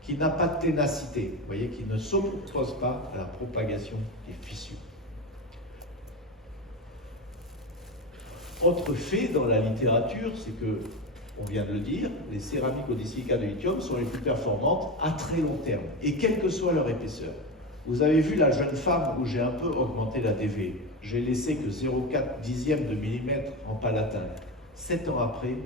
qui n'a pas de ténacité, vous voyez, qui ne s'oppose pas à la propagation des fissures. Autre fait dans la littérature, c'est que, on vient de le dire, les céramiques au disilicate de lithium sont les plus performantes à très long terme, et quelle que soit leur épaisseur. Vous avez vu la jeune femme où j'ai un peu augmenté la DV. J'ai laissé que 0,4 dixième de millimètre en palatin. 7 ans après,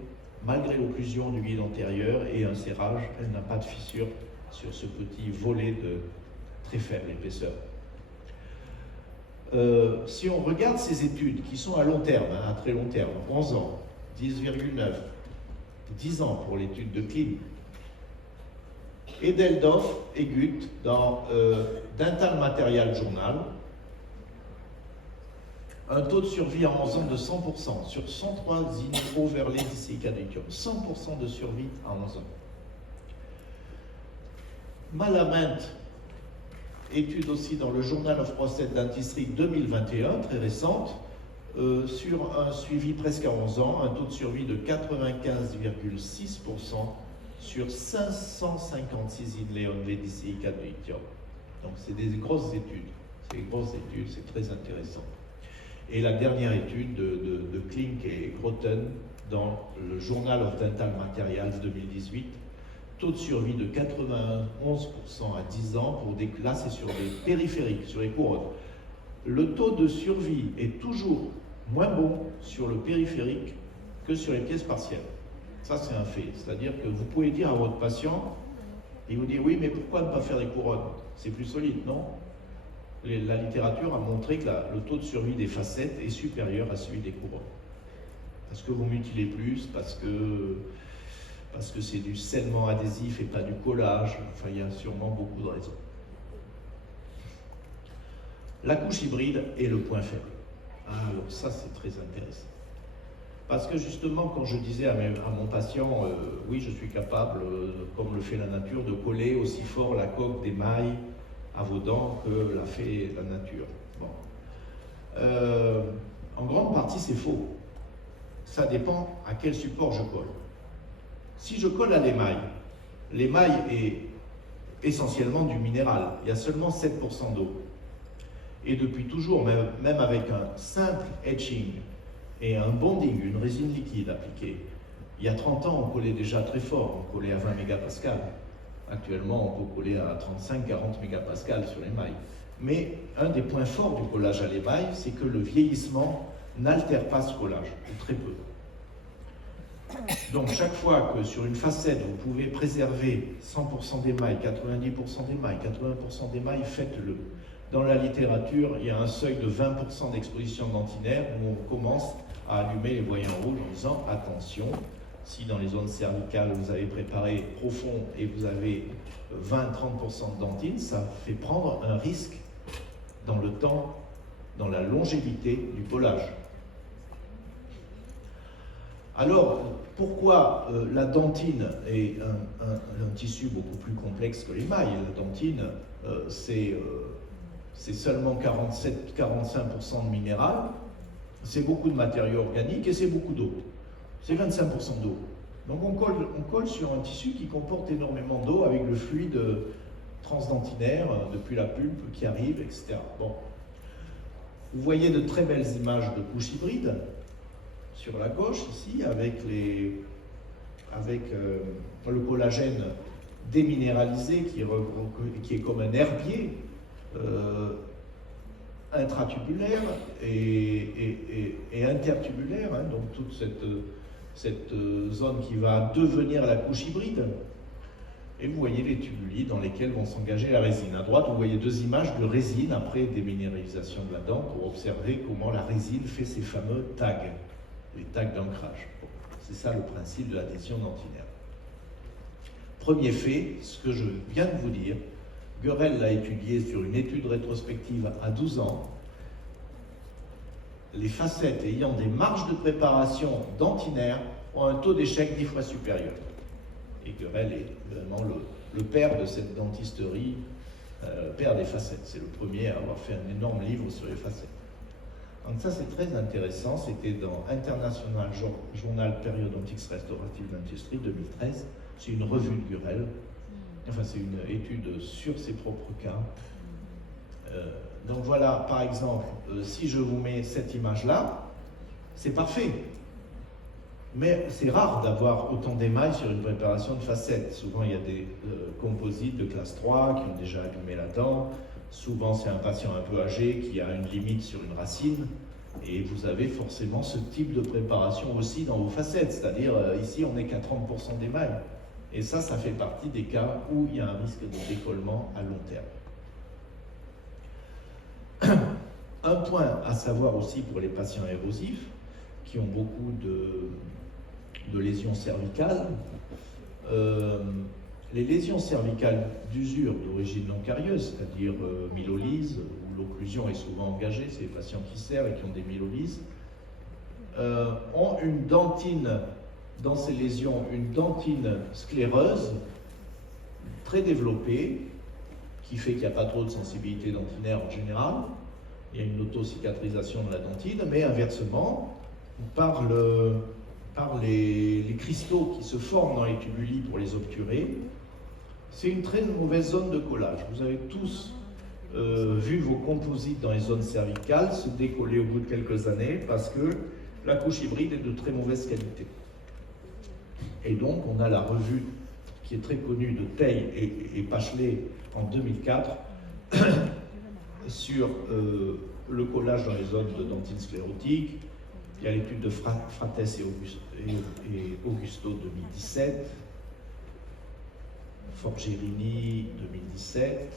malgré l'occlusion du guide antérieur et un serrage, elle n'a pas de fissure sur ce petit volet de très faible épaisseur. Si on regarde ces études qui sont à long terme, à très long terme, 11 ans, 10,9, 10 ans pour l'étude de Klim, Edeldorf et Gutt dans Dental Material Journal, un taux de survie en 11 ans de 100% sur 103 overlay disilicate de lithium, 100% de survie en 11 ans. Malamint, étude aussi dans le Journal of Prostate Dentistry 2021, très récente, sur un suivi presque à 11 ans, un taux de survie de 95,6% sur 556 inlay only disilicate de lithium. Donc c'est des grosses études, c'est très intéressant. Et la dernière étude de Klink et Grotten dans le Journal of Dental Materials 2018, taux de survie de 91% à 10 ans pour des classes et sur des périphériques, sur les couronnes. Le taux de survie est toujours moins bon sur le périphérique que sur les pièces partielles. Ça, c'est un fait. C'est-à-dire que vous pouvez dire à votre patient, il vous dit oui, mais pourquoi ne pas faire des couronnes? C'est plus solide, non? La littérature a montré que le taux de survie des facettes est supérieur à celui des couronnes. Parce que vous mutilez plus, parce que c'est du scellement adhésif et pas du collage. Enfin, il y a sûrement beaucoup de raisons. La couche hybride est le point faible. Ah, alors ça, c'est très intéressant. Parce que justement, quand je disais à mon patient, oui, je suis capable, comme le fait la nature, de coller aussi fort la coque d'émail à vos dents que l'a fait la nature. Bon. En grande partie, c'est faux. Ça dépend à quel support je colle. Si je colle à l'émail est essentiellement du minéral. Il y a seulement 7% d'eau. Et depuis toujours, même avec un simple etching et un bonding, une résine liquide appliquée, il y a 30 ans, on collait déjà très fort, on collait à 20 mégapascales. Actuellement, on peut coller à 35-40 mégapascales sur l'émail. Mais un des points forts du collage à l'émail, c'est que le vieillissement n'altère pas ce collage, ou très peu. Donc chaque fois que sur une facette, vous pouvez préserver 100% d'émail, 90% d'émail, 80% d'émail, faites-le. Dans la littérature, il y a un seuil de 20% d'exposition dentinaire où on commence à allumer les voyants rouges en disant attention, si dans les zones cervicales vous avez préparé profond et vous avez 20-30% de dentine, ça fait prendre un risque dans le temps, dans la longévité du collage. Alors, pourquoi la dentine est un tissu beaucoup plus complexe que l'émail? La dentine, c'est seulement 47-45% de minéral, c'est beaucoup de matériaux organiques et c'est beaucoup d'eau. C'est 25% d'eau. Donc on colle sur un tissu qui comporte énormément d'eau avec le fluide transdentinaire depuis la pulpe qui arrive, etc. Bon. Vous voyez de très belles images de couches hybrides sur la gauche ici avec le collagène déminéralisé qui est comme un herbier intratubulaire et intertubulaire, hein, donc toute cette zone qui va devenir la couche hybride. Et vous voyez les tubuli dans lesquels vont s'engager la résine. À droite, vous voyez deux images de résine après déminéralisation de la dent pour observer comment la résine fait ces fameux tags, les tags d'ancrage. Bon, c'est ça le principe de l'adhésion dentinaire. Premier fait, ce que je viens de vous dire, Guerel l'a étudié sur une étude rétrospective à 12 ans. Les facettes ayant des marges de préparation dentinaire ont un taux d'échec 10 fois supérieur. Et Guerel est vraiment le père de cette dentisterie, père des facettes. C'est le premier à avoir fait un énorme livre sur les facettes. Donc ça, c'est très intéressant. C'était dans International Journal Periodontics Restorative Dentistry 2013. C'est une revue de Guerel. Enfin, c'est une étude sur ses propres cas. Donc voilà, par exemple, si je vous mets cette image-là, c'est parfait. Mais c'est rare d'avoir autant d'émail sur une préparation de facettes. Souvent, il y a des composites de classe 3 qui ont déjà allumé la dent. Souvent, c'est un patient un peu âgé qui a une limite sur une racine. Et vous avez forcément ce type de préparation aussi dans vos facettes. C'est-à-dire, ici, on n'est qu'à 30% d'émail. Et ça fait partie des cas où il y a un risque de décollement à long terme. Un point à savoir aussi pour les patients érosifs, qui ont beaucoup de lésions cervicales. Les lésions cervicales d'usure d'origine non carieuse, c'est-à-dire mylolyse, où l'occlusion est souvent engagée, c'est les patients qui serrent et qui ont des mylolyses, ont une dentine, dans ces lésions, une dentine scléreuse très développée, qui fait qu'il n'y a pas trop de sensibilité dentinaire en général. Il y a une autocicatrisation de la dentine, mais inversement, par les cristaux qui se forment dans les tubuli pour les obturer, c'est une très mauvaise zone de collage. Vous avez tous vu vos composites dans les zones cervicales se décoller au bout de quelques années parce que la couche hybride est de très mauvaise qualité. Et donc, on a la revue qui est très connue de Tay et Pachelet en 2004 sur le collage dans les zones de dentine sclérotique. Il y a l'étude de Frates et Augusto 2017, Forgerini 2017,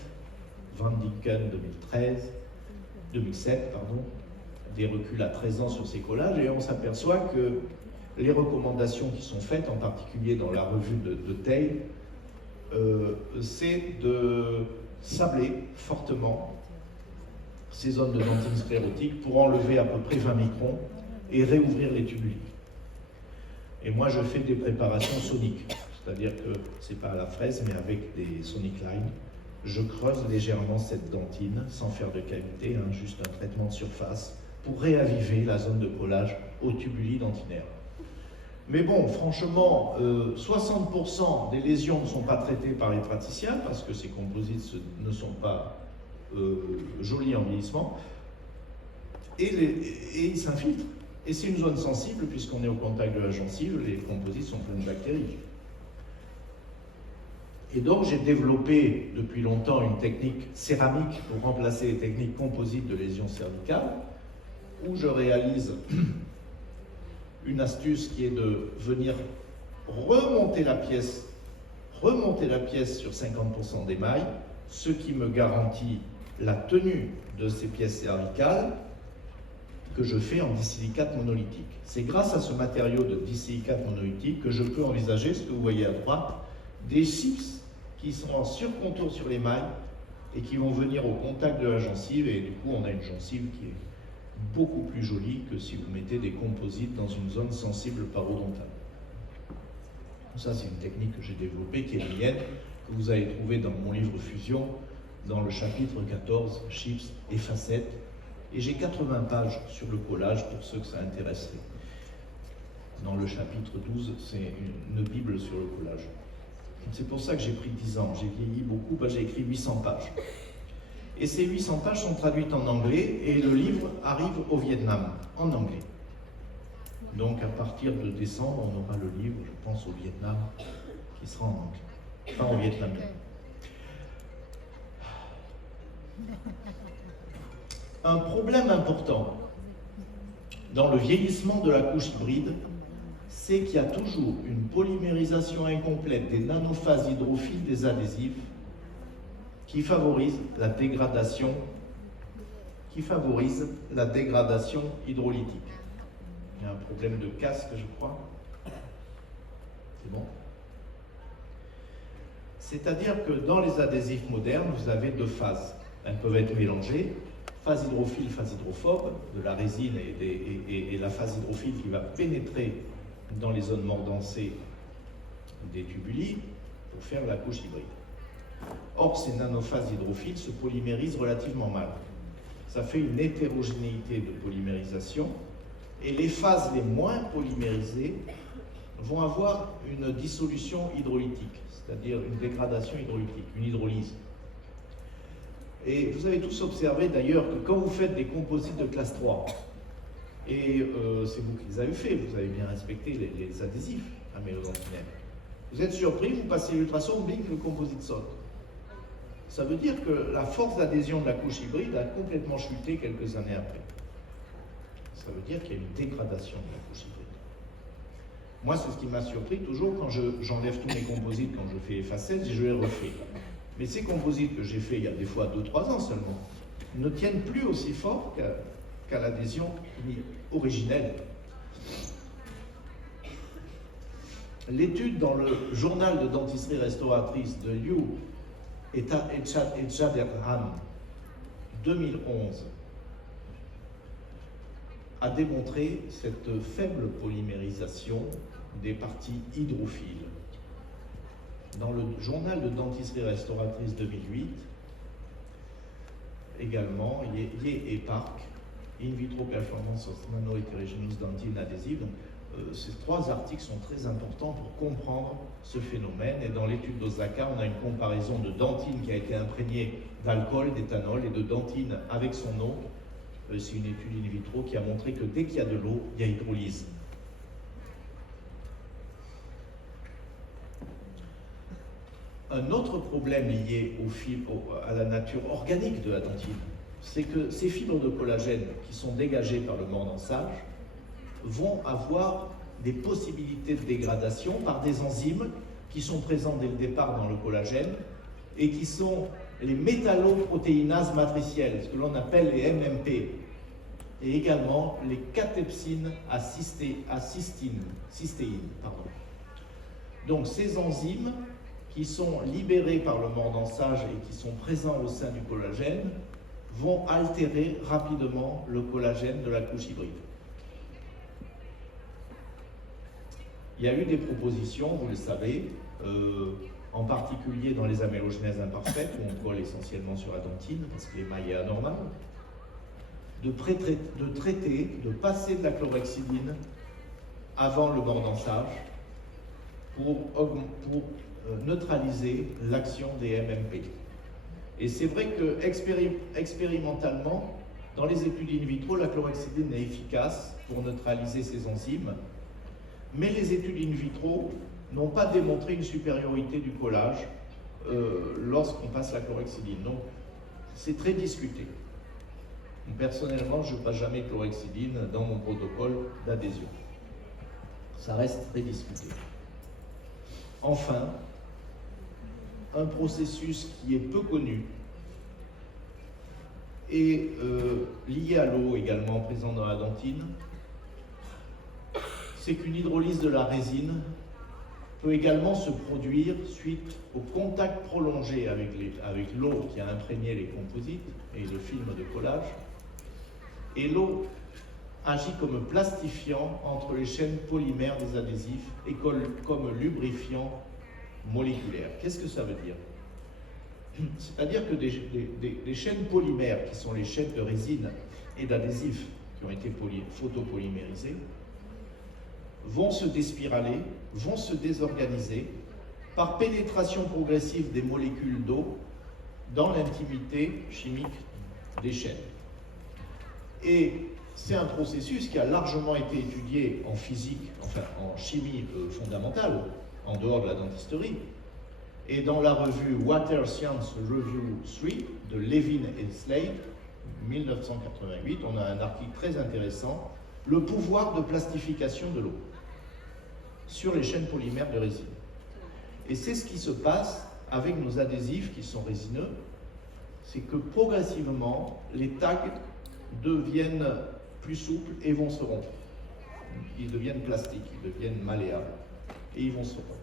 Van Dicken 2007, des reculs à 13 ans sur ces collages, et on s'aperçoit que les recommandations qui sont faites, en particulier dans la revue de Tay, c'est de sabler fortement ces zones de dentine sclérotique pour enlever à peu près 20 microns et réouvrir les tubuli. Et moi, je fais des préparations soniques, c'est-à-dire que c'est pas à la fraise, mais avec des sonic line. Je creuse légèrement cette dentine, sans faire de cavité, juste un traitement de surface, pour réaviver la zone de collage au tubuli dentinaire. Mais bon, franchement, 60% des lésions ne sont pas traitées par les praticiens, parce que ces composites ne sont pas jolis en vieillissement, et ils s'infiltrent. Et c'est une zone sensible, puisqu'on est au contact de la gencive, les composites sont pleins de bactéries. Et donc j'ai développé depuis longtemps une technique céramique pour remplacer les techniques composites de lésions cervicales, où je réalise une astuce qui est de venir remonter la pièce sur 50% d'émail, ce qui me garantit la tenue de ces pièces cervicales que je fais en disilicate monolithique. C'est grâce à ce matériau de disilicate monolithique que je peux envisager, ce que vous voyez à droite, des chips qui sont en surcontour sur l'émail et qui vont venir au contact de la gencive, et du coup on a une gencive qui est beaucoup plus jolie que si vous mettez des composites dans une zone sensible parodontale. Ça, c'est une technique que j'ai développée, qui est mienne, que vous allez trouver dans mon livre Fusion, dans le chapitre 14, chips et facettes. Et j'ai 80 pages sur le collage pour ceux que ça intéresserait. Dans le chapitre 12, c'est une bible sur le collage. C'est pour ça que j'ai pris 10 ans. J'ai vieilli beaucoup, j'ai écrit 800 pages. Et ces 800 pages sont traduites en anglais, et le livre arrive au Vietnam, en anglais. Donc à partir de décembre, on aura le livre, je pense, au Vietnam, qui sera en anglais. Pas en vietnamien. Un problème important dans le vieillissement de la couche hybride, c'est qu'il y a toujours une polymérisation incomplète des nanophases hydrophiles des adhésifs qui favorise la dégradation hydrolytique. Il y a un problème de casque, je crois. C'est bon? C'est-à-dire que dans les adhésifs modernes, vous avez deux phases. Elles peuvent être mélangées. Phase hydrophile, phase hydrophobe, de la résine et la phase hydrophile qui va pénétrer dans les zones mordancées des tubuli pour faire la couche hybride. Or, ces nanophases hydrophiles se polymérisent relativement mal. Ça fait une hétérogénéité de polymérisation, et les phases les moins polymérisées vont avoir une dissolution hydrolytique, c'est-à-dire une dégradation hydrolytique, une hydrolyse. Et vous avez tous observé d'ailleurs que quand vous faites des composites de classe 3, et c'est vous qui les avez fait, vous avez bien respecté les adhésifs amélodentinaires, vous êtes surpris, vous passez l'ultrason, bing, le composite saute. Ça veut dire que la force d'adhésion de la couche hybride a complètement chuté quelques années après. Ça veut dire qu'il y a une dégradation de la couche hybride. Moi, c'est ce qui m'a surpris toujours quand j'enlève tous mes composites, quand je fais les facettes, je les refais. Mais ces composites que j'ai fait il y a des fois 2-3 ans seulement, ne tiennent plus aussi fort qu'à l'adhésion originelle. L'étude dans le journal de dentisterie restauratrice de Liu et Jaderham 2011 a démontré cette faible polymérisation des parties hydrophiles. Dans le journal de dentisterie restauratrice 2008, également, Ye et Park, In vitro performance of nano-heterogeneous dentin adhesive. ces 3 articles sont très importants pour comprendre ce phénomène. Et dans l'étude d'Osaka, on a une comparaison de dentine qui a été imprégnée d'alcool, d'éthanol et de dentine avec son eau. C'est une étude in vitro qui a montré que dès qu'il y a de l'eau, il y a hydrolyse. Un autre problème lié à la nature organique de la dentine, c'est que ces fibres de collagène qui sont dégagées par le mordançage vont avoir des possibilités de dégradation par des enzymes qui sont présents dès le départ dans le collagène et qui sont les métalloprotéinases matricielles, ce que l'on appelle les MMP, et également les catepsines à cystéine. Donc ces enzymes qui sont libérées par le mordançage et qui sont présents au sein du collagène vont altérer rapidement le collagène de la couche hybride. Il y a eu des propositions, vous le savez, en particulier dans les amélogénèses imparfaites, où on colle essentiellement sur la dentine, parce que l'émail est anormal, de passer de la chlorhexidine avant le mordançage pour neutraliser l'action des MMP. Et c'est vrai que expérimentalement, dans les études in vitro, la chlorhexidine est efficace pour neutraliser ces enzymes, mais les études in vitro n'ont pas démontré une supériorité du collage lorsqu'on passe la chlorhexidine. Donc, c'est très discuté. Personnellement, je ne passe jamais de chlorhexidine dans mon protocole d'adhésion. Ça reste très discuté. Enfin, un processus qui est peu connu et lié à l'eau également présent dans la dentine, c'est qu'une hydrolyse de la résine peut également se produire suite au contact prolongé avec l'eau qui a imprégné les composites et le film de collage. Et l'eau agit comme plastifiant entre les chaînes polymères des adhésifs et comme lubrifiant moléculaire. Qu'est-ce que ça veut dire? C'est-à-dire que des chaînes polymères, qui sont les chaînes de résine et d'adhésifs qui ont été photopolymérisées, vont se déspiraler, vont se désorganiser par pénétration progressive des molécules d'eau dans l'intimité chimique des chaînes. Et c'est un processus qui a largement été étudié en physique, enfin en chimie fondamentale, en dehors de la dentisterie. Et dans la revue Water Science Review 3 de Levin et Slade, 1988, on a un article très intéressant, le pouvoir de plastification de l'eau sur les chaînes polymères de résine. Et c'est ce qui se passe avec nos adhésifs qui sont résineux, c'est que progressivement, les tags deviennent plus souples et vont se rompre. Ils deviennent plastiques, ils deviennent malléables et ils vont se rompre.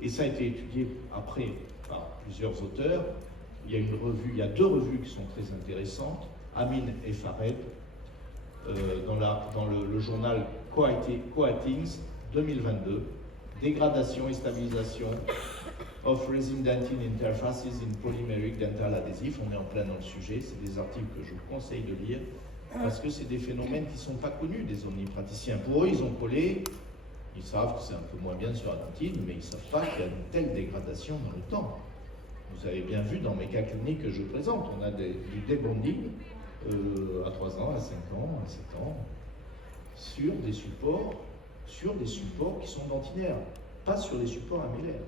Et ça a été étudié après par plusieurs auteurs. Il y a 2 revues qui sont très intéressantes, Amin et Fared, dans le journal Coatings 2022, Dégradation et stabilisation of resin dentine interfaces in polymeric dental adhesive. On est en plein dans le sujet, c'est des articles que je vous conseille de lire, parce que c'est des phénomènes qui ne sont pas connus des omnipraticiens. Pour eux, ils ont collé, ils savent que c'est un peu moins bien sur la dentine, mais ils ne savent pas qu'il y a une telle dégradation dans le temps. Vous avez bien vu dans mes cas cliniques que je présente, on a du debonding à 3 ans, à 5 ans, à 7 ans, sur des supports qui sont dentinaires, pas sur des supports amélaires.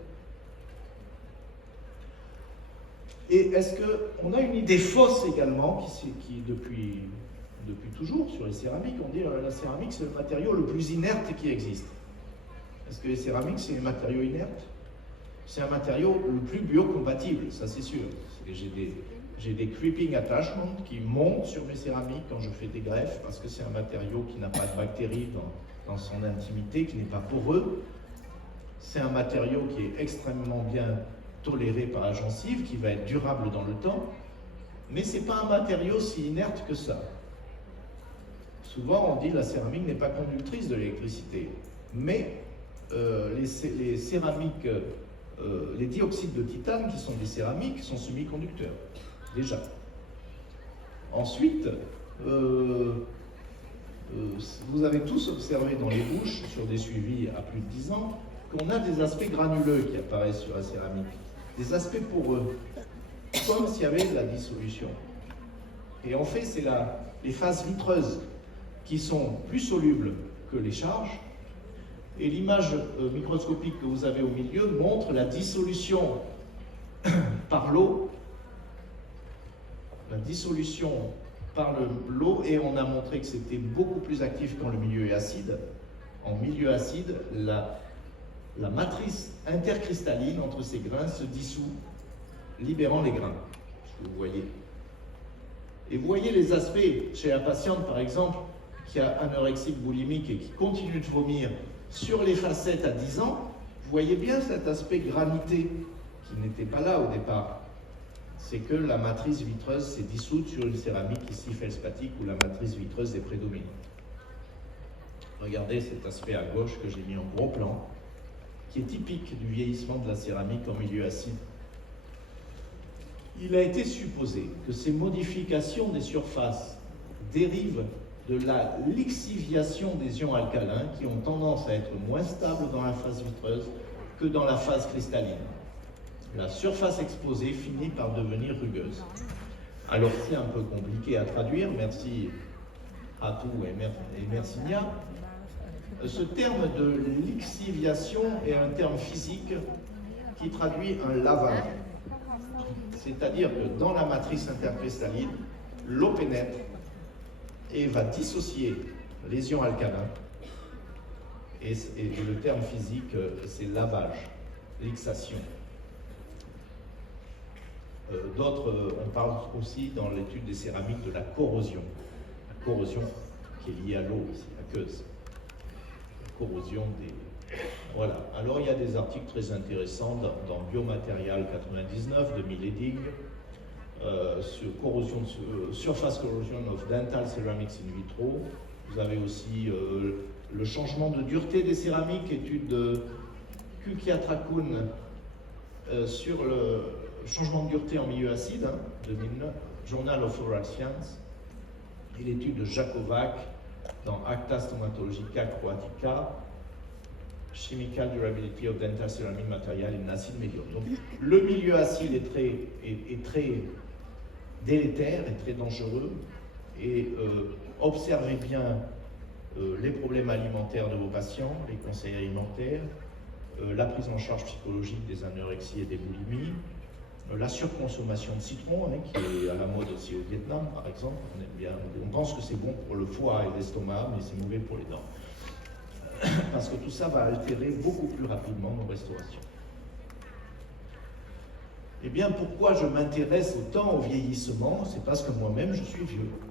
Et est-ce qu'on a une idée fausse également, qui depuis toujours sur les céramiques, on dit que la céramique c'est le matériau le plus inerte qui existe. Est-ce que les céramiques c'est les matériaux inertes? C'est un matériau le plus biocompatible, ça c'est sûr. J'ai des creeping attachments qui montent sur mes céramiques quand je fais des greffes, parce que c'est un matériau qui n'a pas de bactéries dans son intimité, qui n'est pas poreux. C'est un matériau qui est extrêmement bien toléré par la gencive, qui va être durable dans le temps, mais ce n'est pas un matériau si inerte que ça. Souvent on dit que la céramique n'est pas conductrice de l'électricité, mais les céramiques, les dioxydes de titane qui sont des céramiques sont semi-conducteurs, déjà. Ensuite, vous avez tous observé dans les bouches, sur des suivis à plus de 10 ans, qu'on a des aspects granuleux qui apparaissent sur la céramique, des aspects poreux, comme s'il y avait de la dissolution. Et en fait, c'est les phases vitreuses qui sont plus solubles que les charges. Et l'image microscopique que vous avez au milieu montre la dissolution par l'eau, la dissolution par l'eau, et on a montré que c'était beaucoup plus actif quand le milieu est acide. En milieu acide, la matrice intercristalline entre ces grains se dissout, libérant les grains, ce que vous voyez. Et vous voyez les aspects chez la patiente, par exemple, qui a anorexie boulimique et qui continue de vomir sur les facettes à 10 ans, vous voyez bien cet aspect granité qui n'était pas là au départ. C'est que la matrice vitreuse s'est dissoute sur une céramique ici feldspatique où la matrice vitreuse est prédominante. Regardez cet aspect à gauche que j'ai mis en gros plan, qui est typique du vieillissement de la céramique en milieu acide. Il a été supposé que ces modifications des surfaces dérivent de la lixiviation des ions alcalins qui ont tendance à être moins stables dans la phase vitreuse que dans la phase cristalline. La surface exposée finit par devenir rugueuse. Alors c'est un peu compliqué à traduire, merci Atou et merci Nia. Ce terme de lixiviation est un terme physique qui traduit un lavage. C'est-à-dire que dans la matrice intercristalline, l'eau pénètre et va dissocier les ions alcalins. Et le terme physique, c'est lavage, lixation. On parle aussi dans l'étude des céramiques de la corrosion. La corrosion qui est liée à l'eau, c'est la queuse. La corrosion des... Voilà. Alors il y a des articles très intéressants dans Biomatérial 99 de Miledig, sur surface corrosion of dental ceramics in vitro. Vous avez aussi le changement de dureté des céramiques, étude de Kukiatrakun sur le changement de dureté en milieu acide, 2009, Journal of Oral Science, et l'étude de Jakovac dans Acta Stomatologica Croatica, Chemical Durability of Dental Ceramic Material in Acid Medium. Donc, le milieu acide est très délétère et très dangereux, et observez bien les problèmes alimentaires de vos patients, les conseils alimentaires, la prise en charge psychologique des anorexies et des boulimies, la surconsommation de citron, qui est à la mode aussi au Vietnam, par exemple. On pense que c'est bon pour le foie et l'estomac, mais c'est mauvais pour les dents. Parce que tout ça va altérer beaucoup plus rapidement nos restaurations. Eh bien, pourquoi je m'intéresse autant au vieillissement? C'est parce que moi-même, je suis vieux.